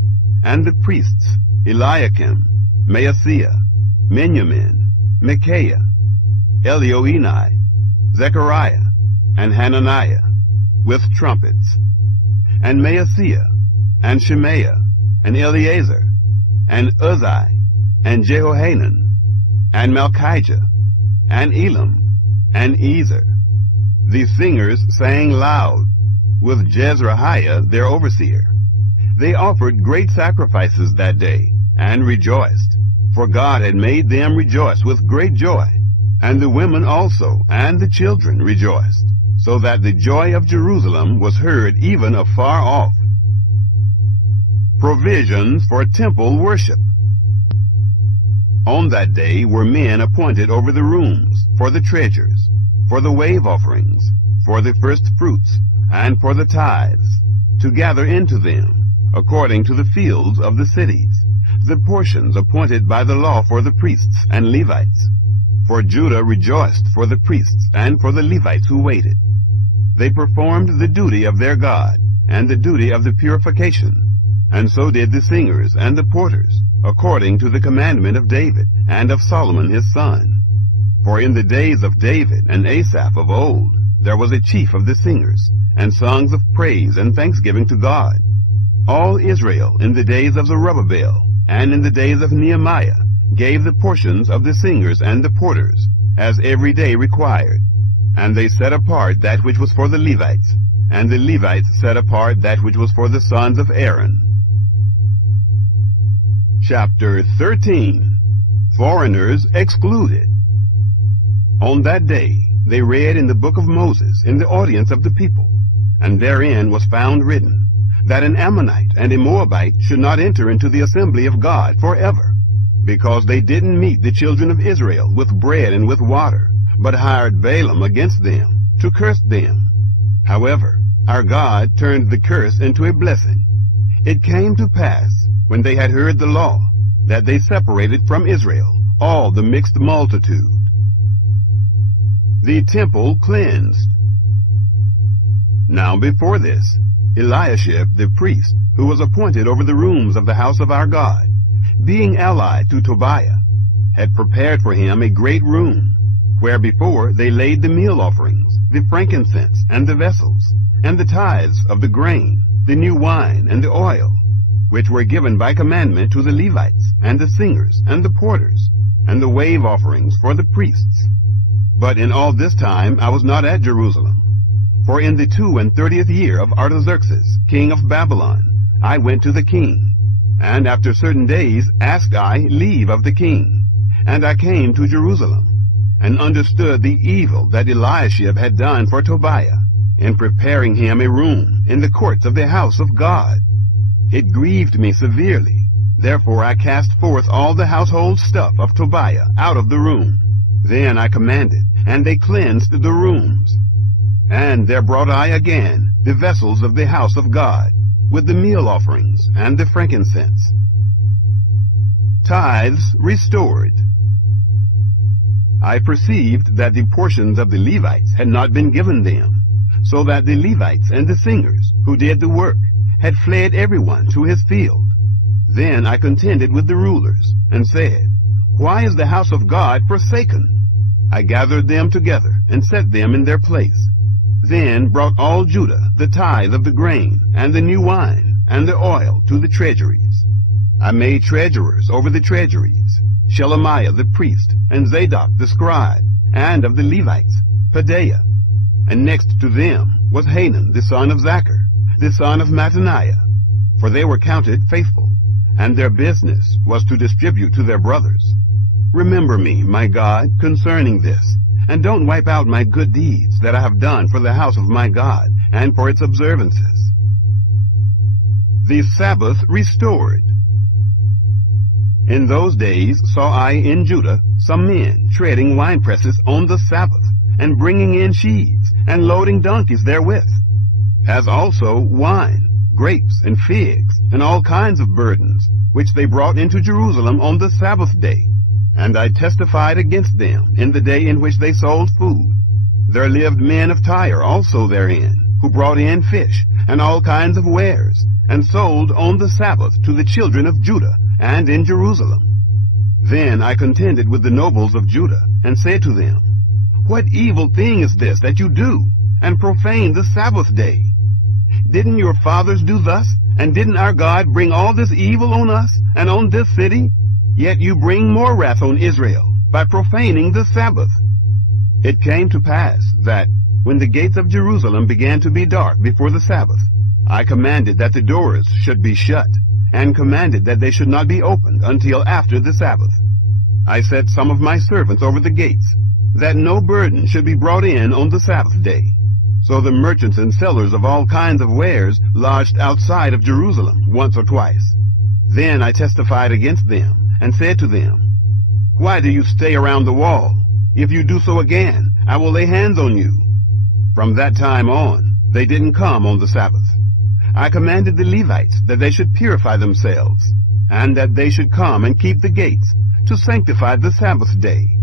and the priests, Eliakim, Maaseiah, Miniamin, Micaiah, Elioenai, Zechariah, and Hananiah, with trumpets, and Maaseiah, and Shemaiah, and Eleazar, and Uzzi, and Jehohanan, and Malchijah, and Elam, and Ezer. The singers sang loud, with Jezrahiah their overseer. They offered great sacrifices that day, and rejoiced, for God had made them rejoice with great joy. And the women also, and the children rejoiced, so that the joy of Jerusalem was heard even afar off. Provisions for temple worship. On that day were men appointed over the rooms, for the treasures, for the wave offerings, for the first fruits, and for the tithes, to gather into them, according to the fields of the cities, the portions appointed by the law for the priests and Levites. For Judah rejoiced for the priests and for the Levites who waited. They performed the duty of their God, and the duty of the purification, and so did the singers and the porters, according to the commandment of David and of Solomon his son. For in the days of David and Asaph of old, there was a chief of the singers, and songs of praise and thanksgiving to God. All Israel in the days of Zerubbabel, and in the days of Nehemiah, gave the portions of the singers and the porters, as every day required. And they set apart that which was for the Levites, and the Levites set apart that which was for the sons of Aaron. Chapter 13. Foreigners excluded. On that day they read in the book of Moses in the audience of the people, and therein was found written, that an Ammonite and a Moabite should not enter into the assembly of God forever, because they didn't meet the children of Israel with bread and with water, but hired Balaam against them to curse them. However, our God turned the curse into a blessing. It came to pass, when they had heard the law, that they separated from Israel all the mixed multitude. The temple cleansed. Now before this, Eliashib the priest, who was appointed over the rooms of the house of our God, being allied to Tobiah, had prepared for him a great room, where before they laid the meal offerings, the frankincense, and the vessels, and the tithes of the grain, the new wine, and the oil, which were given by commandment to the Levites, and the singers, and the porters, and the wave offerings for the priests. But in all this time I was not at Jerusalem. For in the 32nd year of Artaxerxes, king of Babylon, I went to the king, and after certain days asked I leave of the king. And I came to Jerusalem, and understood the evil that Eliashib had done for Tobiah, in preparing him a room in the courts of the house of God. It grieved me severely. Therefore I cast forth all the household stuff of Tobiah out of the room. Then I commanded, and they cleansed the rooms. And there brought I again the vessels of the house of God, with the meal offerings and the frankincense. Tithes restored. I perceived that the portions of the Levites had not been given them, so that the Levites and the singers, who did the work, had fled everyone to his field. Then I contended with the rulers, and said, Why is the house of God forsaken? I gathered them together, and set them in their place. Then brought all Judah the tithe of the grain, and the new wine, and the oil to the treasuries. I made treasurers over the treasuries, Shelemiah the priest, and Zadok the scribe, and of the Levites, Pedaiah. And next to them was Hanan the son of Zachar, the son of Mattaniah, for they were counted faithful, and their business was to distribute to their brothers. Remember me, my God, concerning this, and don't wipe out my good deeds that I have done for the house of my God, and for its observances. The Sabbath restored. In those days saw I in Judah some men treading winepresses on the Sabbath, and bringing in sheaves, and loading donkeys therewith, as also wine, grapes, and figs, and all kinds of burdens, which they brought into Jerusalem on the Sabbath day. And I testified against them in the day in which they sold food. There lived men of Tyre also therein, who brought in fish, and all kinds of wares, and sold on the Sabbath to the children of Judah, and in Jerusalem. Then I contended with the nobles of Judah, and said to them, What evil thing is this that you do, and profane the Sabbath day? Didn't your fathers do thus, and didn't our God bring all this evil on us, and on this city? Yet you bring more wrath on Israel, by profaning the Sabbath. It came to pass that, when the gates of Jerusalem began to be dark before the Sabbath, I commanded that the doors should be shut, and commanded that they should not be opened until after the Sabbath. I set some of my servants over the gates, that no burden should be brought in on the Sabbath day. So the merchants and sellers of all kinds of wares lodged outside of Jerusalem once or twice. Then I testified against them, and said to them, Why do you stay around the wall? If you do so again, I will lay hands on you. From that time on, they didn't come on the Sabbath. I commanded the Levites that they should purify themselves, and that they should come and keep the gates, to sanctify the Sabbath day.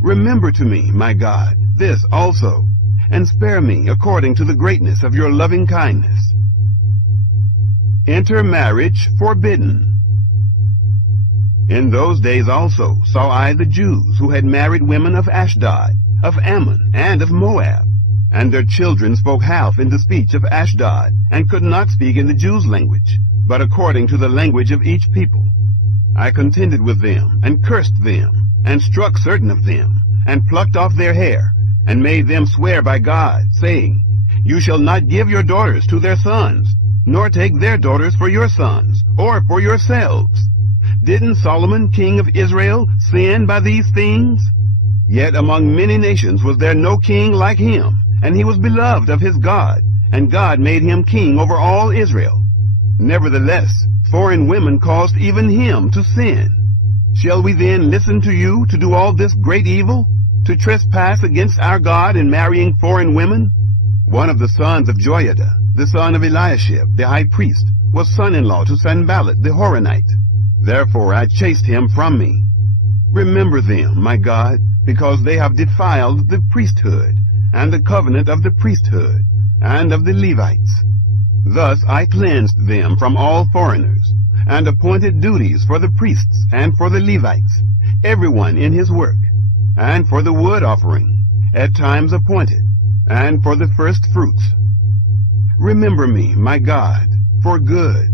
Remember to me, my God, this also, and spare me according to the greatness of your loving kindness. Intermarriage forbidden. In those days also saw I the Jews who had married women of Ashdod, of Ammon, and of Moab, and their children spoke half in the speech of Ashdod, and could not speak in the Jews' language, but according to the language of each people. I contended with them, and cursed them, and struck certain of them, and plucked off their hair, and made them swear by God, saying, You shall not give your daughters to their sons, nor take their daughters for your sons, or for yourselves. Didn't Solomon, king of Israel, sin by these things? Yet among many nations was there no king like him, and he was beloved of his God, and God made him king over all Israel. Nevertheless, foreign women caused even him to sin. Shall we then listen to you to do all this great evil, to trespass against our God in marrying foreign women? One of the sons of Joiada, the son of Eliashib, the high priest, was son-in-law to Sanballat the Horonite. Therefore I chased him from me. Remember them, my God, because they have defiled the priesthood, and the covenant of the priesthood, and of the Levites. Thus I cleansed them from all foreigners, and appointed duties for the priests and for the Levites, everyone in his work, and for the wood offering, at times appointed, and for the first fruits. Remember me, my God, for good,